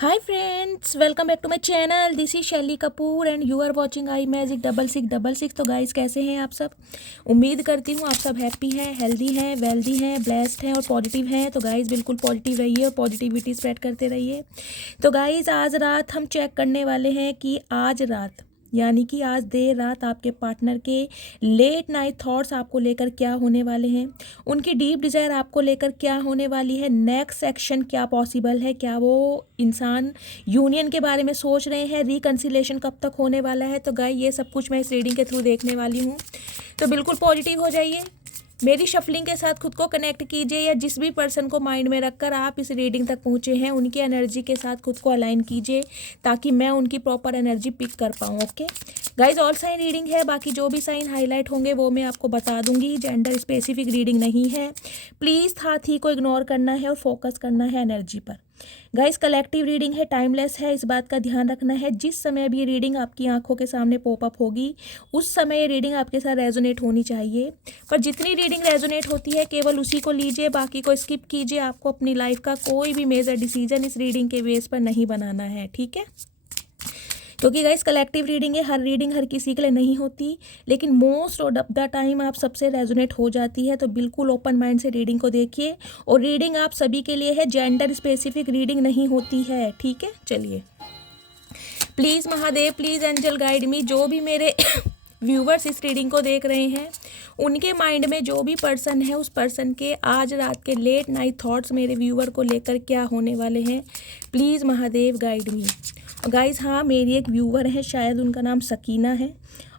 Hi friends, welcome back to my channel. This is Shaily Kapoor and you are watching I magic 6666। तो guys कैसे हैं आप सब। उम्मीद करती हूँ आप सब हैप्पी हैं, हेल्दी हैं, वेल्दी हैं, ब्लेस्ड हैं और पॉजिटिव हैं। तो गाइस बिल्कुल पॉजिटिव रहिए और पॉजिटिविटी स्प्रेड करते रहिए। तो गाइस आज रात हम चेक करने वाले हैं कि आज रात यानी कि आज देर रात आपके पार्टनर के लेट नाइट थॉट्स आपको लेकर क्या होने वाले हैं, उनकी डीप डिज़ायर आपको लेकर क्या होने वाली है, नेक्स्ट एक्शन क्या पॉसिबल है, क्या वो इंसान यूनियन के बारे में सोच रहे हैं, रिकन्सिलेशन कब तक होने वाला है। तो गाइस ये सब कुछ मैं इस रीडिंग के थ्रू देखने वाली हूँ। तो बिल्कुल पॉजिटिव हो जाइए, मेरी शफलिंग के साथ खुद को कनेक्ट कीजिए या जिस भी पर्सन को माइंड में रखकर आप इस रीडिंग तक पहुँचे हैं उनकी एनर्जी के साथ खुद को अलाइन कीजिए ताकि मैं उनकी प्रॉपर एनर्जी पिक कर पाऊँ। Okay guys, all sign reading है, बाकी जो भी साइन हाईलाइट होंगे वो मैं आपको बता दूंगी। जेंडर स्पेसिफिक रीडिंग नहीं है, प्लीज़ साथ ही को इग्नोर करना है और फोकस करना है एनर्जी पर। गाइस कलेक्टिव रीडिंग है, टाइमलेस है, इस बात का ध्यान रखना है। जिस समय भी ये रीडिंग आपकी आंखों के सामने पॉपअप होगी उस समय ये रीडिंग आपके साथ रेजोनेट होनी चाहिए। पर जितनी रीडिंग रेजोनेट होती है केवल उसी को लीजिए, बाकी को स्किप कीजिए। आपको अपनी लाइफ का कोई भी मेजर डिसीजन इस रीडिंग के बेस पर नहीं बनाना है, ठीक है। क्योंकि गाइस कलेक्टिव रीडिंग है, हर रीडिंग हर किसी के लिए नहीं होती, लेकिन मोस्ट ऑफ द टाइम आप सबसे रेजोनेट हो जाती है। तो बिल्कुल ओपन माइंड से रीडिंग को देखिए और रीडिंग आप सभी के लिए है, जेंडर स्पेसिफिक रीडिंग नहीं होती है, ठीक है। चलिए, please Mahadev, please angel guide me. जो भी मेरे व्यूवर्स इस रीडिंग को देख रहे हैं उनके माइंड में जो भी पर्सन है उस पर्सन के आज रात के लेट नाइट थॉट्स मेरे व्यूवर को लेकर क्या होने वाले हैं, please Mahadev guide me. Guys हाँ, मेरी एक व्यूवर है, शायद उनका नाम सकीना है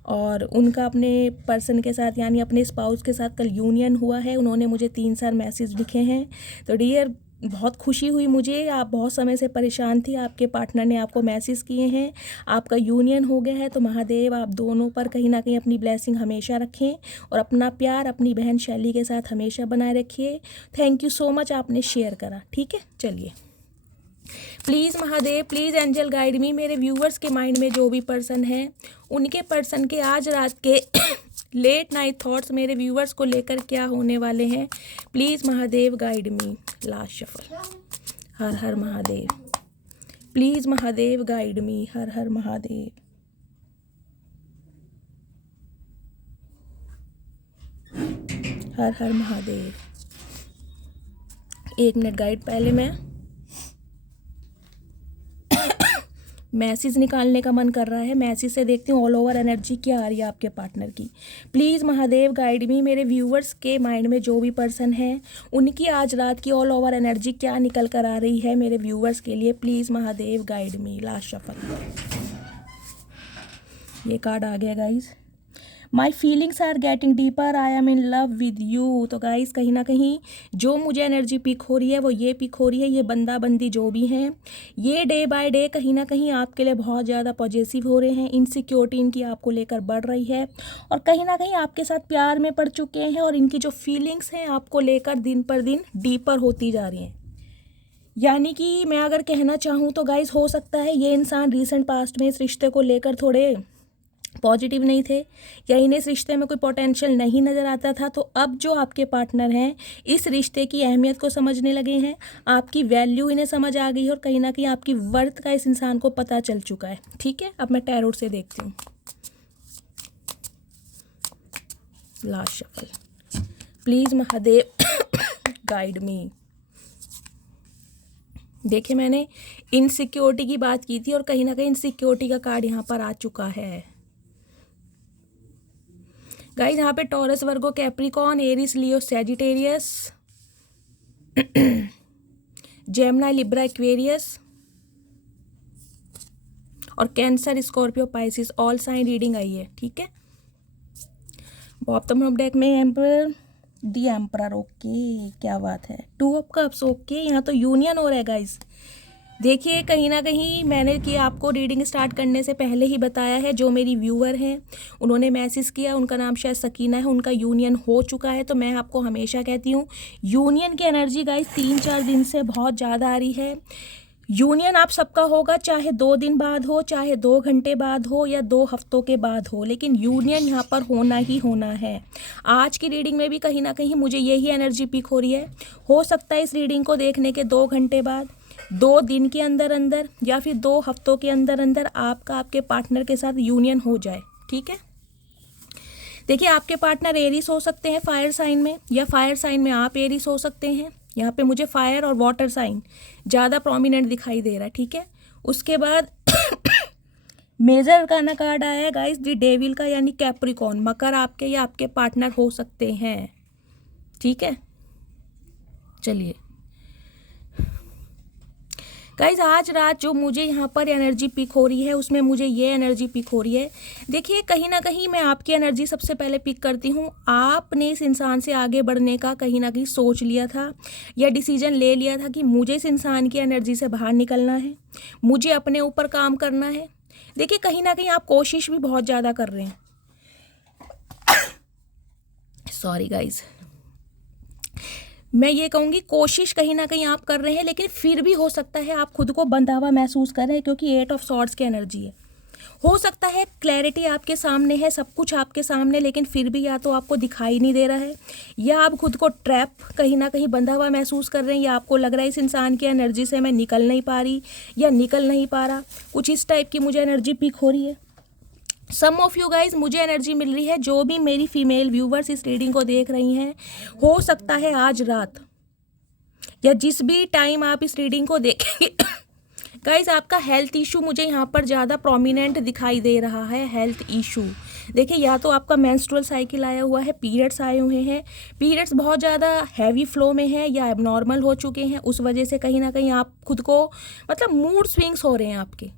और उनका अपने पर्सन के साथ यानी अपने स्पाउस के साथ कल यूनियन हुआ है। उन्होंने मुझे 3 मैसेज लिखे हैं। तो डियर, बहुत खुशी हुई मुझे, आप बहुत समय से परेशान थी, आपके पार्टनर ने आपको मैसेज किए हैं, आपका यूनियन हो गया है। तो महादेव आप दोनों पर कहीं ना कहीं अपनी ब्लेसिंग हमेशा रखें और अपना प्यार अपनी बहन शैली के साथ हमेशा बनाए रखिए। थैंक यू सो मच, आपने शेयर करा, ठीक है। चलिए, please Mahadev, please angel guide me. मेरे व्यूवर्स के माइंड में जो भी पर्सन है उनके पर्सन के आज रात के लेट नाइट थॉट्स मेरे व्यूवर्स को लेकर क्या होने वाले हैं, please Mahadev guide me. Last shuffle. Her her Mahadev, please Mahadev guide me. Her her Mahadev. Her her Mahadev. 1 minute guide, पहले मैं मैसेज निकालने का मन कर रहा है, मैसेज से देखती हूँ ऑल ओवर एनर्जी क्या आ रही है आपके पार्टनर की। प्लीज़ महादेव गाइड मी। मेरे व्यूवर्स के माइंड में जो भी पर्सन है उनकी आज रात की ऑल ओवर एनर्जी क्या निकल कर आ रही है मेरे व्यूवर्स के लिए, please Mahadev guide me. Last shuffle. ये कार्ड आ गया guys. My feelings are getting deeper, I am in love with you. तो गाइस कहीं ना कहीं जो मुझे एनर्जी पिक हो रही है वो ये पिक हो रही है, ये बंदा बंदी जो भी हैं ये डे बाय डे कहीं ना कहीं आपके लिए बहुत ज़्यादा पॉजिटिव हो रहे हैं। इनसिक्योरिटी इनकी आपको लेकर बढ़ रही है और कहीं ना कहीं आपके साथ प्यार में पड़ चुके हैं और इनकी जो फीलिंग्स हैं आपको लेकर दिन पर दिन डीपर होती जा रही हैं। यानी कि मैं अगर कहना चाहूँ तो गाइस हो सकता है ये इंसान रीसेंट पास्ट में इस रिश्ते को लेकर थोड़े पॉजिटिव नहीं थे या इन्हें इस रिश्ते में कोई पोटेंशियल नहीं नज़र आता था। तो अब जो आपके पार्टनर हैं इस रिश्ते की अहमियत को समझने लगे हैं, आपकी वैल्यू इन्हें समझ आ गई है और कहीं ना कहीं आपकी वर्थ का इस इंसान को पता चल चुका है, ठीक है। अब मैं टैरोट से देखती हूँ। Last shuffle. Please Mahadev guide मी। देखिए, मैंने इनसिक्योरिटी की बात की थी और कहीं ना कहीं इनसिक्योरिटी का कार्ड यहाँ पर आ चुका है। गाइस यहाँ पे Taurus, Virgo, Capricorn, Aries, Leo, Sagittarius, Gemini, Libra, Aquarius और Cancer, Scorpio, Pisces all sign reading आई है, ठीक है। बॉटम ऑफ डेक में एम्परर, दी एम्परर, ओके क्या बात है। 2 ऑफ कप्स, ओके यहाँ तो यूनियन हो रहा है गाइस। देखिए कहीं ना कहीं मैंने कि आपको रीडिंग स्टार्ट करने से पहले ही बताया है, जो मेरी व्यूअर हैं उन्होंने मैसेज किया, उनका नाम शायद सकीना है, उनका यूनियन हो चुका है। तो मैं आपको हमेशा कहती हूँ यूनियन की एनर्जी गाइस 3-4 दिन से बहुत ज़्यादा आ रही है। यूनियन आप सबका होगा, चाहे 2 दिन बाद हो, चाहे 2 घंटे बाद हो या 2 हफ्तों के बाद हो, लेकिन यूनियन यहाँ पर होना ही होना है। आज की रीडिंग में भी कहीं ना कहीं मुझे यही एनर्जी पिक हो रही है। हो सकता है इस रीडिंग को देखने के 2 घंटे बाद 2 दिन के अंदर अंदर या फिर 2 हफ्तों के अंदर अंदर आपका आपके पार्टनर के साथ यूनियन हो जाए। ठीक है, देखिए आपके पार्टनर एरीज हो सकते हैं फायर साइन में, या फायर साइन में आप एरीज हो सकते हैं। यहाँ पे मुझे फायर और वाटर साइन ज़्यादा प्रोमिनेंट दिखाई दे रहा है। ठीक है, उसके बाद मेजर का ना कार्ड आया है गाइस दी डेविल का, यानी कैप्रिकॉर्न, मकर आपके या आपके पार्टनर हो सकते हैं। ठीक है, चलिए गाइज आज रात जो मुझे यहाँ पर एनर्जी पिक हो रही है उसमें मुझे ये एनर्जी पिक हो रही है। देखिए कहीं ना कहीं मैं आपकी एनर्जी सबसे पहले पिक करती हूँ। आपने इस इंसान से आगे बढ़ने का कहीं ना कहीं सोच लिया था या डिसीजन ले लिया था कि मुझे इस इंसान की एनर्जी से बाहर निकलना है, मुझे अपने ऊपर काम करना है। देखिए कहीं ना कहीं आप कोशिश भी बहुत ज़्यादा कर रहे हैं। सॉरी गाइज, मैं ये कहूँगी कोशिश कहीं ना कहीं आप कर रहे हैं, लेकिन फिर भी हो सकता है आप खुद को बंधा हुआ महसूस कर रहे हैं, क्योंकि 8 ऑफ सॉर्ड्स की एनर्जी है। हो सकता है क्लैरिटी आपके सामने है, सब कुछ आपके सामने, लेकिन फिर भी या तो आपको दिखाई नहीं दे रहा है, या आप खुद को ट्रैप कहीं ना कहीं बंधा हुआ महसूस कर रहे हैं, या आपको लग रहा है इस इंसान की एनर्जी से मैं निकल नहीं पा रही या निकल नहीं पा रहा। कुछ इस टाइप की मुझे एनर्जी पिक हो रही है। सम ऑफ यू गाइज मुझे एनर्जी मिल रही है, जो भी मेरी फीमेल व्यूवर्स इस रीडिंग को देख रही हैं, हो सकता है आज रात या जिस भी टाइम आप इस रीडिंग को देखेंगे गाइज आपका हेल्थ इशू मुझे यहाँ पर ज़्यादा प्रोमिनेंट दिखाई दे रहा है। हेल्थ इशू देखिए, या तो आपका मेंस्ट्रुअल साइकिल आया हुआ है, पीरियड्स आए हुए हैं, पीरियड्स बहुत ज़्यादा हैवी फ्लो में है या एबनॉर्मल हो चुके हैं, उस वजह से कहीं ना कहीं आप खुद को मतलब मूड स्विंग्स हो रहे हैं आपके,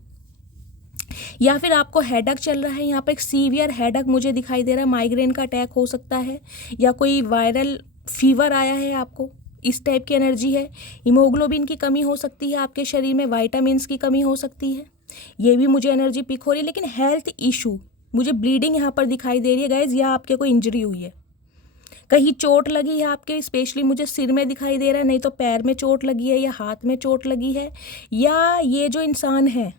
या फिर आपको हेडक चल रहा है। यहाँ पर एक सीवियर हेडक मुझे दिखाई दे रहा है, माइग्रेन का अटैक हो सकता है, या कोई वायरल फीवर आया है आपको, इस टाइप की एनर्जी है। हीमोग्लोबिन की कमी हो सकती है आपके शरीर में, विटामिन्स की कमी हो सकती है, ये भी मुझे एनर्जी पिक हो रही है। लेकिन हेल्थ इशू मुझे ब्लीडिंग यहाँ पर दिखाई दे रही है गाइज, या आपके कोई इंजरी हुई है, कहीं चोट लगी है आपके, स्पेशली मुझे सिर में दिखाई दे रहा है, नहीं तो पैर में चोट लगी है या हाथ में चोट लगी है, या ये जो इंसान है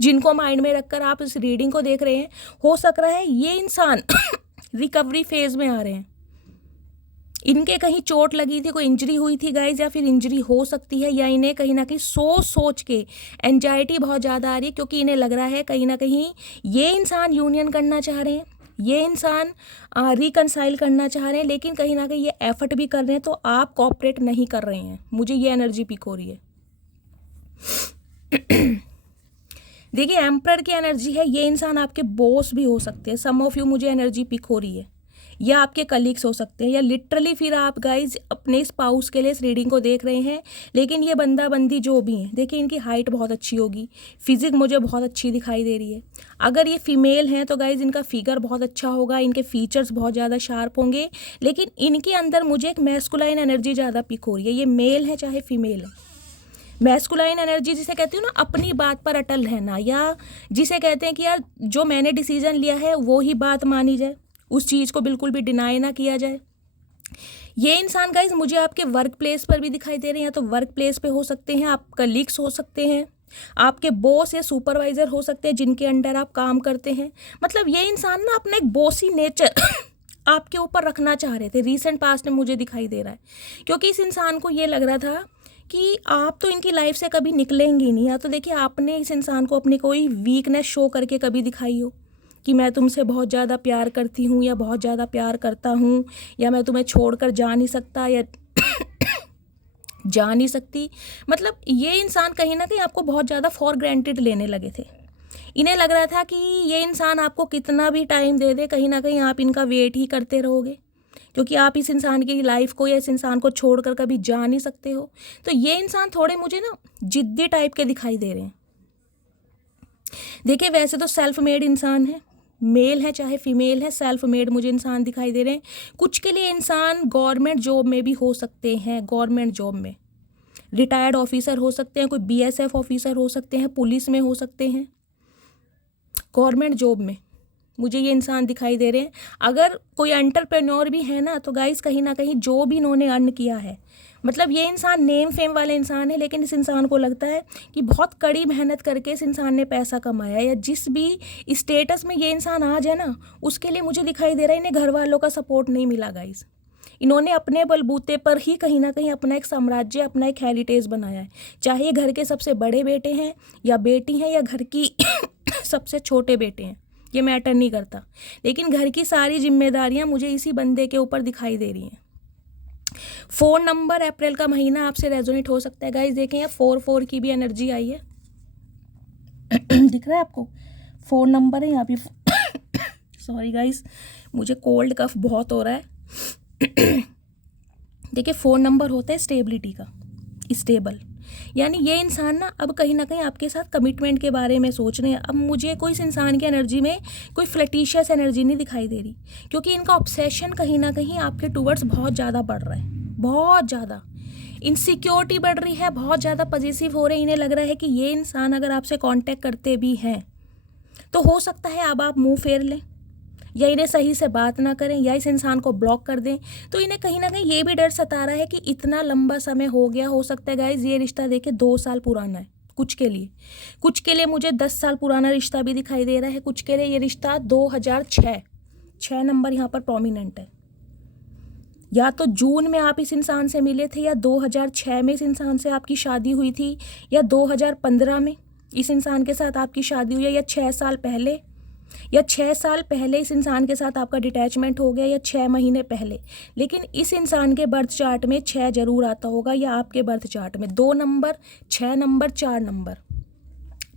जिनको माइंड में रखकर आप इस रीडिंग को देख रहे हैं, हो सक रहा है ये इंसान रिकवरी फेज में आ रहे हैं, इनके कहीं चोट लगी थी, कोई इंजरी हुई थी गाइज, या फिर इंजरी हो सकती है, या इन्हें कहीं ना कहीं सोच के एंजाइटी बहुत ज़्यादा आ रही है, क्योंकि इन्हें लग रहा है कहीं ना कहीं ये इंसान यूनियन करना चाह रहे हैं, ये इंसान रिकनसाइल करना चाह रहे हैं, लेकिन कहीं ना कहीं ये एफर्ट भी कर रहे हैं, तो आप कोऑपरेट नहीं कर रहे हैं। मुझे ये एनर्जी पिक हो रही है। देखिए एम्परर की एनर्जी है, ये इंसान आपके बॉस भी हो सकते हैं। सम ऑफ यू मुझे एनर्जी पिक हो रही है, या आपके कलीग्स हो सकते हैं, या लिटरली फिर आप गाइज अपने स्पाउस के लिए इस रीडिंग को देख रहे हैं। लेकिन ये बंदा बंदी जो भी हैं, देखिए इनकी हाइट बहुत अच्छी होगी, फिजिक मुझे बहुत अच्छी दिखाई दे रही है। अगर ये फीमेल हैं तो गाइज इनका फिगर बहुत अच्छा होगा, इनके फीचर्स बहुत ज़्यादा शार्प होंगे, लेकिन इनके अंदर मुझे एक मैस्कुलाइन एनर्जी ज़्यादा पिक हो रही है। ये मेल है चाहे फीमेल है। मैस्कुलाइन एनर्जी जिसे कहती हूँ ना, अपनी बात पर अटल रहना, या जिसे कहते हैं कि यार जो मैंने डिसीजन लिया है वो ही बात मानी जाए, उस चीज़ को बिल्कुल भी डिनाई ना किया जाए। ये इंसान गाइज मुझे आपके वर्क प्लेस पर भी दिखाई दे रहे हैं, या तो वर्क प्लेस पे हो सकते हैं, आप कलीग्स हो सकते हैं, आपके बॉस या सुपरवाइजर हो सकते हैं जिनके अंडर आप काम करते हैं। मतलब ये इंसान ना अपना एक बॉसी नेचर आपके ऊपर रखना चाह रहे थे, रीसेंट पास्ट में मुझे दिखाई दे रहा है, क्योंकि इस इंसान को ये लग रहा था कि आप तो इनकी लाइफ से कभी निकलेंगे नहीं। या तो देखिए आपने इस इंसान को अपनी कोई वीकनेस शो करके कभी दिखाई हो कि मैं तुमसे बहुत ज़्यादा प्यार करती हूँ या बहुत ज़्यादा प्यार करता हूँ, या मैं तुम्हें छोड़कर जा नहीं सकता या जा नहीं सकती। मतलब ये इंसान कहीं ना कहीं आपको बहुत ज़्यादा फॉर ग्रांटेड लेने लगे थे। इन्हें लग रहा था कि ये इंसान आपको कितना भी टाइम दे दे, कहीं ना कहीं आप इनका वेट ही करते रहोगे, क्योंकि आप इस इंसान की लाइफ को या इस इंसान को छोड़कर कभी जा नहीं सकते हो। तो ये इंसान थोड़े मुझे ना जिद्दी टाइप के दिखाई दे रहे हैं। देखिए वैसे तो सेल्फ मेड इंसान है, मेल है चाहे फीमेल है, सेल्फ मेड मुझे इंसान दिखाई दे रहे हैं। कुछ के लिए इंसान गवर्नमेंट जॉब में भी हो सकते हैं, गवर्नमेंट जॉब में रिटायर्ड ऑफिसर हो सकते हैं, कोई BSF ऑफिसर हो सकते हैं, पुलिस में हो सकते हैं, गवर्नमेंट जॉब में मुझे ये इंसान दिखाई दे रहे हैं। अगर कोई एंटरप्रेन्योर भी है ना, तो गाइस कहीं ना कहीं जो भी इन्होंने अर्न किया है, मतलब ये इंसान नेम फेम वाले इंसान है, लेकिन इस इंसान को लगता है कि बहुत कड़ी मेहनत करके इस इंसान ने पैसा कमाया, या जिस भी स्टेटस में ये इंसान आज है ना, उसके लिए मुझे दिखाई दे रहा है इन्हें घर वालों का सपोर्ट नहीं मिला गाइस। इन्होंने अपने बलबूते पर ही कहीं ना कहीं अपना एक साम्राज्य, अपना एक हेरिटेज बनाया है। चाहे ये घर के सबसे बड़े बेटे हैं या बेटी हैं या घर की सबसे छोटे बेटे हैं, ये मैटर नहीं करता, लेकिन घर की सारी जिम्मेदारियां मुझे इसी बंदे के ऊपर दिखाई दे रही हैं। 4 नंबर, अप्रैल का महीना आपसे रेजोनेट हो सकता है गाइज। देखें यहाँ 4 की भी एनर्जी आई है दिख रहा है आपको, 4 नंबर है यहाँ पे। सॉरी गाइज, मुझे कोल्ड कफ बहुत हो रहा है। देखिए 4 नंबर होता है स्टेबिलिटी का, स्टेबल, यानी ये इंसान ना अब कहीं ना कहीं आपके साथ कमिटमेंट के बारे में सोच रहे हैं। अब मुझे कोई इस इंसान की एनर्जी में कोई फ्लैटिशियस एनर्जी नहीं दिखाई दे रही, क्योंकि इनका ऑब्सेशन कहीं ना कहीं आपके टूवर्ड्स बहुत ज़्यादा बढ़ रहा है, बहुत ज़्यादा इनसिक्योरिटी बढ़ रही है, बहुत ज़्यादा पॉजिटिव हो रहे हैं। इन्हें लग रहा है कि ये इंसान अगर आपसे कांटेक्ट करते भी हैं तो हो सकता है अब आप मुंह फेर लें, या इन्हें सही से बात ना करें, या इस इंसान को ब्लॉक कर दें। तो इन्हें कहीं ना कहीं ये भी डर सता रहा है कि इतना लंबा समय हो गया, हो सकता है गाइज ये रिश्ता देखे 2 साल पुराना है कुछ के लिए मुझे 10 साल पुराना रिश्ता भी दिखाई दे रहा है, कुछ के लिए ये रिश्ता 2006, 6 नंबर यहाँ पर प्रोमिनेंट है। या तो जून में आप इस इंसान से मिले थे, या 2006 में इस इंसान से आपकी शादी हुई थी, या 2015 में इस इंसान के साथ आपकी शादी हुई है, या 6 साल पहले, या 6 साल पहले इस इंसान के साथ आपका डिटैचमेंट हो गया, या 6 महीने पहले। लेकिन इस इंसान के बर्थ चार्ट में 6 जरूर आता होगा, या आपके बर्थ चार्ट में 2 नंबर, 6 नंबर, 4 नंबर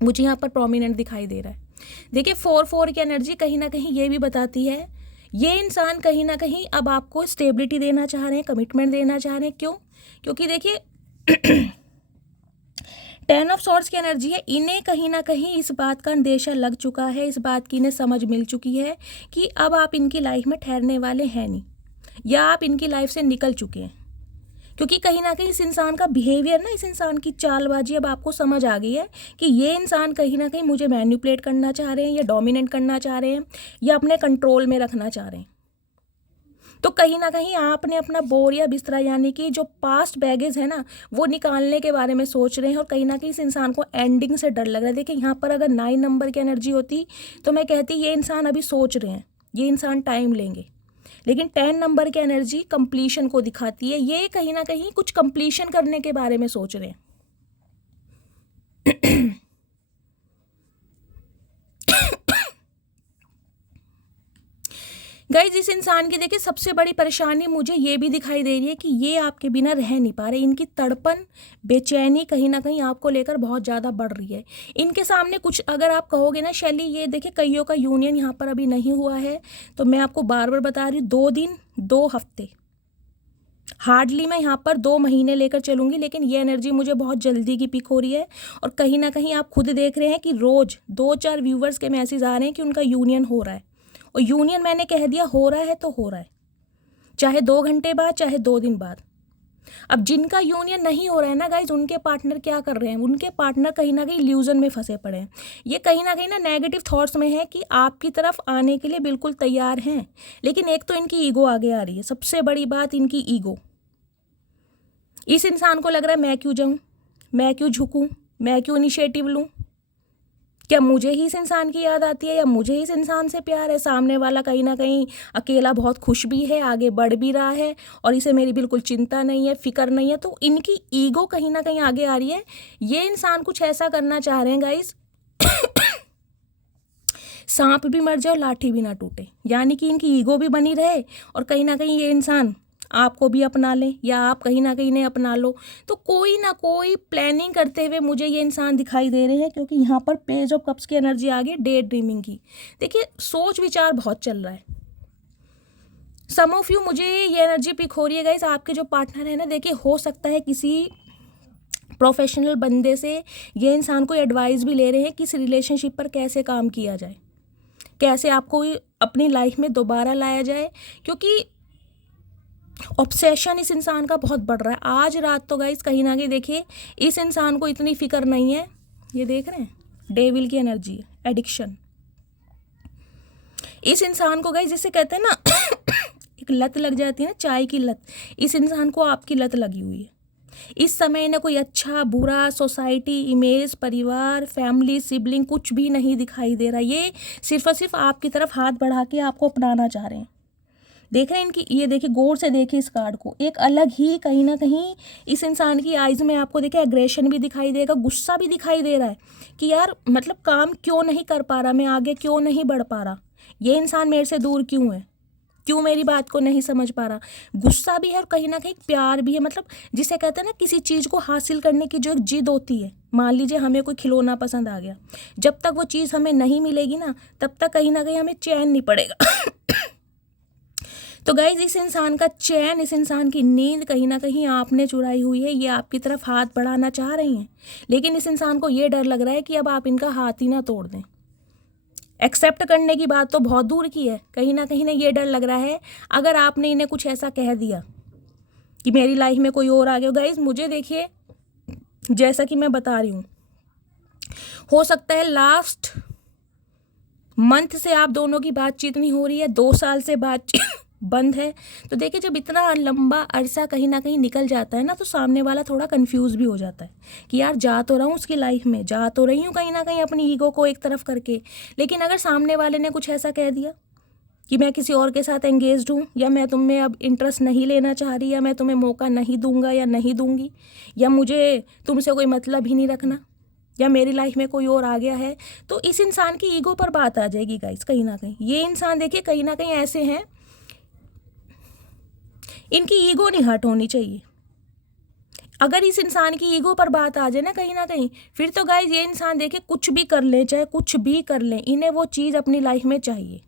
मुझे यहाँ पर प्रोमिनेंट दिखाई दे रहा है। देखिए 4 की एनर्जी कहीं ना कहीं ये भी बताती है ये इंसान कहीं ना कहीं अब आपको स्टेबिलिटी देना चाह रहे हैं, कमिटमेंट देना चाह रहे हैं। क्यों? क्योंकि देखिए 10 ऑफ सॉर्ड्स की एनर्जी है, इन्हें कहीं ना कहीं इस बात का अंदेशा लग चुका है, इस बात की इन्हें समझ मिल चुकी है कि अब आप इनकी लाइफ में ठहरने वाले हैं नहीं, या आप इनकी लाइफ से निकल चुके हैं। क्योंकि कहीं ना कहीं इस इंसान का बिहेवियर ना, इस इंसान की चालबाजी अब आपको समझ आ गई है कि ये इंसान कहीं ना कहीं मुझे मैनिपुलेट करना चाह रहे हैं, या डोमिनेट करना चाह रहे हैं, या अपने कंट्रोल में रखना चाह रहे हैं। तो कहीं ना कहीं आपने अपना बोर या बिस्तरा, यानी कि जो पास्ट बैगेज है ना, वो निकालने के बारे में सोच रहे हैं, और कहीं ना कहीं इस इंसान को एंडिंग से डर लग रहा है। देखिए यहाँ पर अगर 9 नंबर की एनर्जी होती तो मैं कहती ये इंसान अभी सोच रहे हैं, ये इंसान टाइम लेंगे, लेकिन 10 नंबर की एनर्जी कंप्लीशन को दिखाती है, ये कहीं ना कहीं कुछ कंप्लीशन करने के बारे में सोच रहे हैं। गाइज इस इंसान की देखिए सबसे बड़ी परेशानी मुझे ये भी दिखाई दे रही है कि ये आपके बिना रह नहीं पा रहे। इनकी तड़पन, बेचैनी कहीं ना कहीं आपको लेकर बहुत ज़्यादा बढ़ रही है। इनके सामने कुछ अगर आप कहोगे ना शैली, ये देखिए कईयों का यूनियन यहाँ पर अभी नहीं हुआ है, तो मैं आपको बार बार बता रही हूँ 2 दिन 2 हफ्ते, हार्डली मैं यहाँ पर 2 महीने लेकर चलूँगी, लेकिन ये एनर्जी मुझे बहुत जल्दी की पिक हो रही है। और कहीं ना कहीं आप खुद देख रहे हैं कि रोज़ 2-4 व्यूवर्स के मैसेज आ रहे हैं कि उनका यूनियन हो रहा है, और यूनियन मैंने कह दिया हो रहा है तो हो रहा है, चाहे 2 घंटे बाद, चाहे 2 दिन बाद। अब जिनका यूनियन नहीं हो रहा है ना गाइज, उनके पार्टनर क्या कर रहे हैं, उनके पार्टनर कहीं ना कहीं इल्यूजन में फंसे पड़े हैं। ये कहीं ना नेगेटिव थॉट्स में है कि आपकी तरफ आने के लिए बिल्कुल तैयार हैं, लेकिन एक तो इनकी ईगो आगे आ रही है। सबसे बड़ी बात इनकी ईगो। इस इंसान को लग रहा है मैं क्यों जाऊँ, मैं क्यों झुकूँ, मैं क्यों इनिशिएटिव लूँ, क्या मुझे ही इस इंसान की याद आती है, या मुझे ही इस इंसान से प्यार है। सामने वाला कहीं ना कहीं अकेला बहुत खुश भी है, आगे बढ़ भी रहा है, और इसे मेरी बिल्कुल चिंता नहीं है, फिक्र नहीं है। तो इनकी ईगो कहीं ना कहीं आगे आ रही है। ये इंसान कुछ ऐसा करना चाह रहे हैं गाइज सांप भी मर जाए और लाठी भी ना टूटे, यानी कि इनकी ईगो भी बनी रहे, और कहीं ना कहीं ये इंसान आपको भी अपना लें, या आप कहीं ना कहीं इन्हें अपना लो। तो कोई ना कोई प्लानिंग करते हुए मुझे ये इंसान दिखाई दे रहे हैं, क्योंकि यहाँ पर पेज ऑफ कप्स की एनर्जी आ गई, डे ड्रीमिंग की। देखिए सोच विचार बहुत चल रहा है। सम ऑफ यू, मुझे ये एनर्जी पिक हो रही है गाइस, आपके जो पार्टनर है ना, देखिए हो सकता है किसी प्रोफेशनल बंदे से ये इंसान को एडवाइस भी ले रहे हैं कि इस रिलेशनशिप पर कैसे काम किया जाए, कैसे आपको अपनी लाइफ में दोबारा लाया जाए, क्योंकि ऑब्सेशन इस इंसान का बहुत बढ़ रहा है। आज रात तो गाइस कहीं ना कहीं देखिए इस इंसान को इतनी फिक्र नहीं है, ये देख रहे हैं डेविल की एनर्जी, एडिक्शन। इस इंसान को गाइस जिसे कहते हैं ना एक लत लग जाती है ना, चाय की लत, इस इंसान को आपकी लत लगी हुई है। इस समय इन्हें कोई अच्छा बुरा, सोसाइटी, इमेज, परिवार, फैमिली, सिबलिंग कुछ भी नहीं दिखाई दे रहा। ये सिर्फ और सिर्फ आपकी तरफ हाथ बढ़ा के आपको अपनाना चाह रहे हैं, देख रहे हैं इनकी, ये देखिए गौर से देखिए इस कार्ड को, एक अलग ही कहीं ना कहीं इस इंसान की आइज़ में आपको देखिए एग्रेशन भी दिखाई देगा, गुस्सा भी दिखाई दे रहा है कि यार मतलब काम क्यों नहीं कर पा रहा, मैं आगे क्यों नहीं बढ़ पा रहा, ये इंसान मेरे से दूर क्यों है, क्यों मेरी बात को नहीं समझ पा रहा। गुस्सा भी है और कहीं ना कहीं प्यार भी है। मतलब जिसे कहते हैं ना किसी चीज़ को हासिल करने की जो एक जिद होती है, मान लीजिए हमें कोई खिलौना पसंद आ गया, जब तक वो चीज़ हमें नहीं मिलेगी ना तब तक कहीं ना कहीं हमें चैन नहीं पड़ेगा। तो गाइज इस इंसान का चैन, इस इंसान की नींद कहीं ना कहीं आपने चुराई हुई है। ये आपकी तरफ हाथ बढ़ाना चाह रही हैं, लेकिन इस इंसान को ये डर लग रहा है कि अब आप इनका हाथ ही ना तोड़ दें। एक्सेप्ट करने की बात तो बहुत दूर की है, कहीं ना कहीं ये डर लग रहा है अगर आपने इन्हें कुछ ऐसा कह दिया कि मेरी लाइफ में कोई और आ गया। गाइज मुझे देखिए, जैसा कि मैं बता रही हूँ, हो सकता है लास्ट मंथ से आप दोनों की बातचीत नहीं हो रही है, 2 साल से बातचीत बंद है। तो देखिए जब इतना लंबा अरसा कहीं ना कहीं निकल जाता है ना, तो सामने वाला थोड़ा कंफ्यूज भी हो जाता है कि यार जा तो रहा हूँ उसकी लाइफ में, जा तो रही हूँ कहीं ना कहीं अपनी ईगो को एक तरफ करके, लेकिन अगर सामने वाले ने कुछ ऐसा कह दिया कि मैं किसी और के साथ एंगेज्ड हूँ, या मैं तुम में अब इंटरेस्ट नहीं लेना चाह रही, या मैं तुम्हें मौका नहीं दूंगा या नहीं दूंगी, या मुझे तुमसे कोई मतलब ही नहीं रखना, या मेरी लाइफ में कोई और आ गया है, तो इस इंसान की ईगो पर बात आ जाएगी गाइस। कहीं ना कहीं ये इंसान देखिए कहीं ना कहीं ऐसे हैं, इनकी ईगो नहीं हर्ट होनी चाहिए। अगर इस इंसान की ईगो पर बात आ जाए ना कहीं ना कहीं, फिर तो गाइस ये इंसान देखिए कुछ भी कर ले, चाहे कुछ भी कर ले, इन्हें वो चीज़ अपनी लाइफ में चाहिए।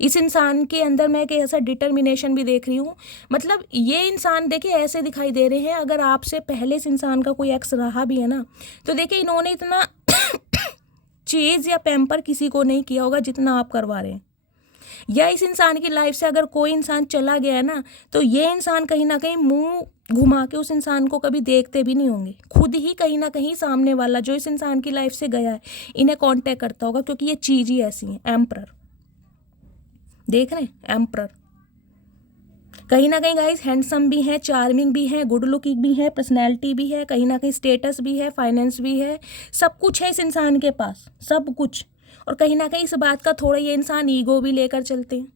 इस इंसान के अंदर मैं एक ऐसा डिटर्मिनेशन भी देख रही हूँ। मतलब ये इंसान देखिए ऐसे दिखाई दे रहे हैं, अगर आपसे पहले इस इंसान का कोई एक्स रहा भी है ना, तो देखिए इन्होंने इतना चीज़ या पैम्पर किसी को नहीं किया होगा जितना आप करवा रहे हैं। या इस इंसान की लाइफ से अगर कोई इंसान चला गया है ना, तो ये इंसान कहीं ना कहीं मुंह घुमा के उस इंसान को कभी देखते भी नहीं होंगे, खुद ही कहीं ना कहीं सामने वाला जो इस इंसान की लाइफ से गया है इन्हें कांटेक्ट करता होगा, क्योंकि ये चीज़ ही ऐसी है। एम्परर देख रहे हैं, एम्परर कहीं ना कहीं गाइस हैंडसम भी है, चार्मिंग भी है, गुड लुकिंग भी है, पर्सनैलिटी भी है, कहीं ना कहीं स्टेटस भी है, फाइनेंस भी है, सब कुछ है इस इंसान के पास, सब कुछ। और कहीं ना कहीं इस बात का थोड़ा ये इंसान ईगो भी लेकर चलते हैं।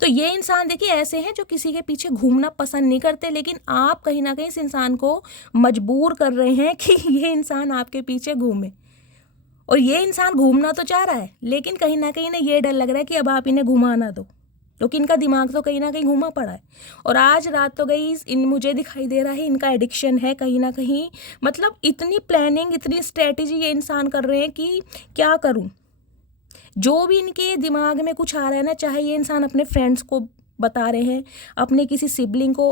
तो ये इंसान देखिए ऐसे हैं जो किसी के पीछे घूमना पसंद नहीं करते, लेकिन आप कहीं ना कहीं इस इंसान को मजबूर कर रहे हैं कि ये इंसान आपके पीछे घूमे। और ये इंसान घूमना तो चाह रहा है, लेकिन कहीं ना कहीं इन्हें ये डर लग रहा है कि अब आप इन्हें घुमा ना दो, क्योंकि इनका दिमाग तो कहीं ना कहीं घुमा पड़ा है। और आज रात तो गई इन मुझे दिखाई दे रहा है इनका एडिक्शन है कहीं ना कहीं। मतलब इतनी प्लानिंग, इतनी स्ट्रेटेजी ये इंसान कर रहे हैं कि क्या करूं। जो भी इनके दिमाग में कुछ आ रहा है ना, चाहे ये इंसान अपने फ्रेंड्स को बता रहे हैं, अपने किसी सिबलिंग को